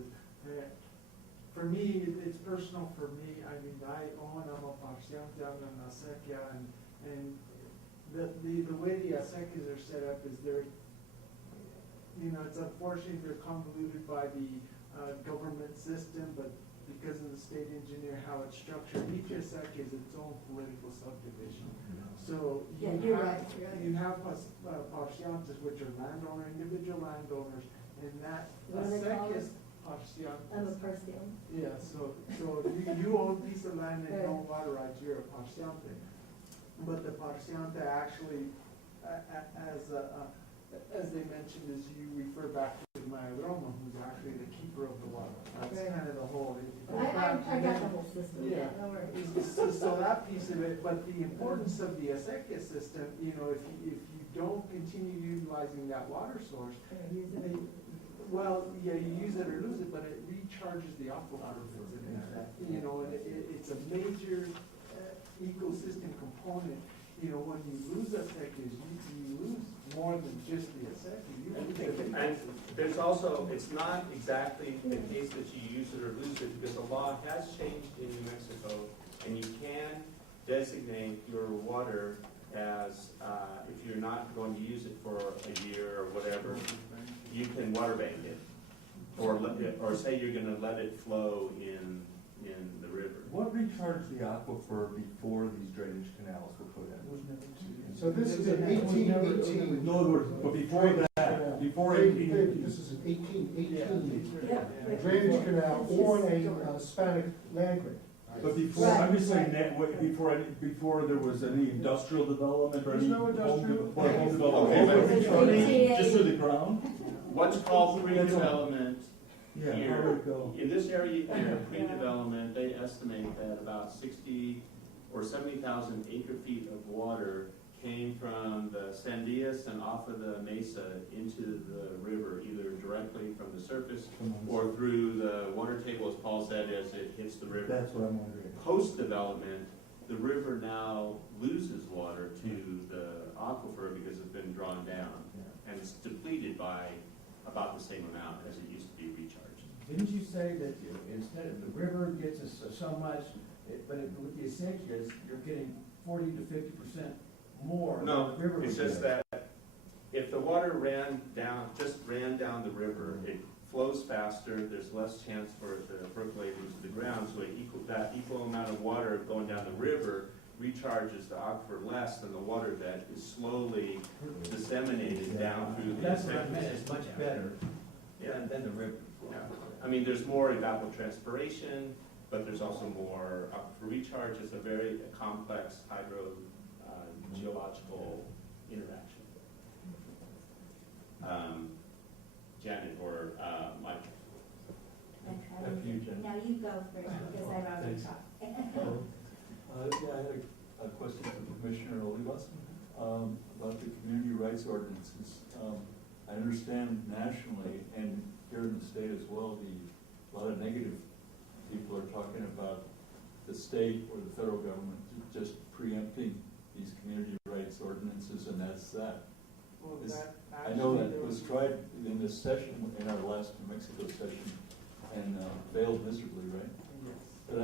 for me, it's personal for me. I mean, I own, I'm a paciente on an acequia, and the way the acequias are set up is they're, it's unfortunate they're convoluted by the government system, but because of the state engineer, how it's structured, each acequia is its own political subdivision. So Yeah, you you're have, right, you're right. you have pacientes, which are landowner, individual landowners, and that What are they called? acequias, pacientes. I'm a person. Yeah, so you own a piece of land and no water rights, you're a paciente. But the paciente actually, as they mentioned, is you refer back to the mayordomo, who's actually the keeper of the water. That's Right. kind of the whole. it goes I back to got them. the whole system, Yeah. yeah, no worries. So that piece of it, but the importance of the acequia system, if you don't continue utilizing that water source, well, yeah, you use it or lose it, but it recharges the aquifer that's in that. And it's a major ecosystem component. When you lose acequias, you lose more than just the acequia. You lose everything. And there's also, it's not exactly the case that you use it or lose it, because the law has changed in New Mexico, and you can designate your water has, if you're not going to use it for a year or whatever, you can water bank it. Or say you're gonna let it flow in the river. What recharged the aquifer before these drainage canals were put in? So this is an 1818. In other words, but before that, before 18. This is an 1818 Yeah. drainage canal on a Hispanic land grant. But before, I'm just saying that, before there was any industrial development or any There's no industrial- home development. Okay, but It recharged just through the ground? What's called pre-development Yeah, how here, would it go? in this area here, pre-development, they estimate that about 60 or 70,000 acre feet of water came from the Sandias and off of the mesa into the river, either directly from the surface or through the water table, as Paul said, as it hits the river. That's what I'm wondering. Post-development, the river now loses water to the aquifer because it's been drawn down, and it's depleted by about the same amount as it used to be recharged. Didn't you say that instead of the river gets us so much, but with the Acequias, you're getting 40 to 50% more than No, the river it's was just getting? that if the water ran down the river, it flows faster, there's less chance for it to percolate into the ground, so that equal amount of water going down the river recharges the aquifer less than the water that is slowly disseminated down through the. That's what I meant, it's much better Yeah. than the river. Yeah. I mean, there's more evapotranspiration, but there's also more aquifer recharge. It's a very complex geological interaction. Janet or Mike? After you, Jen. Now you go first, because I've already Thanks. talked. Yeah, I had a question for Commissioner Olivas about the community rights ordinances. I understand nationally and here in the state as well, a lot of negative people are talking about the state or the federal government just preempting these community rights ordinances, and that's that. Well, Is- that I know actually, that was tried in this session, in our last New Mexico session, and failed miserably, right? Yes. But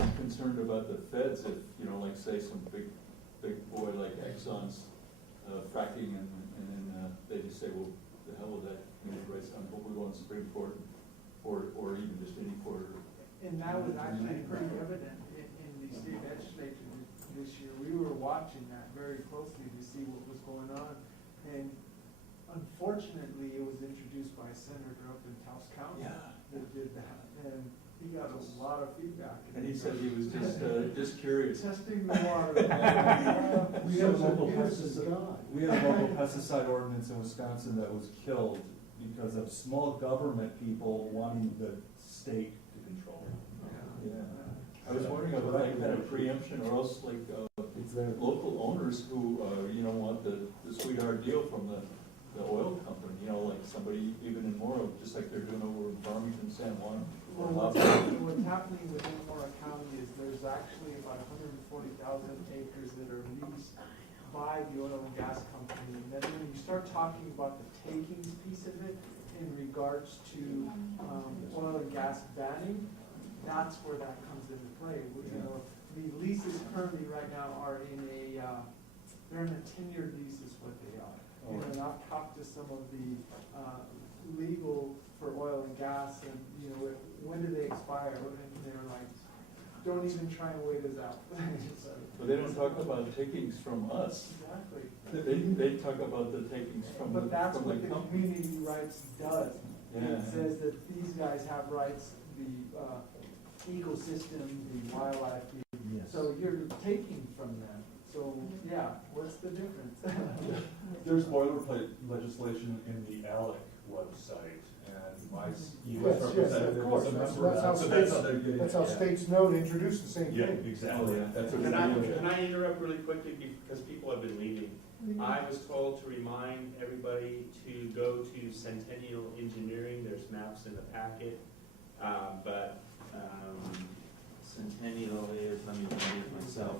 I'm concerned about the feds if, like say some big boy like Exxon's fracking and then they just say, well, the hell with that, community rights, we're going to Supreme Court or even just any court. And that was actually pretty evident in the state legislature this year. We were watching that very closely to see what was going on. And unfortunately, it was introduced by a senator up in Taos County that did that. And he got a lot of feedback. And he said he was just curious. Testing the water. We have a local Yes, it's God. pesticide ordinance in Wisconsin that was killed because of small government people wanting the state to control it. Yeah. I was wondering about like kind of preemption or else like local owners who, want the sweetheart deal from the oil company, like somebody even in Morrow, just like they're doing over in Farmington, San Juan. Well, what's happening within Mora County is there's actually about 140,000 acres that are leased by the oil and gas company. And then when you start talking about the takings piece of it in regards to oil and gas banning, that's where that comes into play. The leases currently right now are they're in a 10-year lease is what they are. And I've talked to some of the legal for oil and gas and, when do they expire? And they're like, don't even try and wait us out. But they don't talk about takings from us. Exactly. They talk about the takings from the But that's what the company. community rights does. Yeah. It says that these guys have rights, the ecosystem, the wildlife, so you're taking from them. So, yeah, what's the difference? There's boilerplate legislation in the ALEC website, and my Yes, U.S. yes, representative of course. is a That's member of how that, so that's how states, they're getting. that's how states know to introduce the same Yeah, thing. exactly. Oh, yeah. That's what Can they're doing. I interrupt really quickly because people have been leaving? I was told to remind everybody to go to Centennial Engineering. There's maps in the packet. But Centennial is, let me find it myself.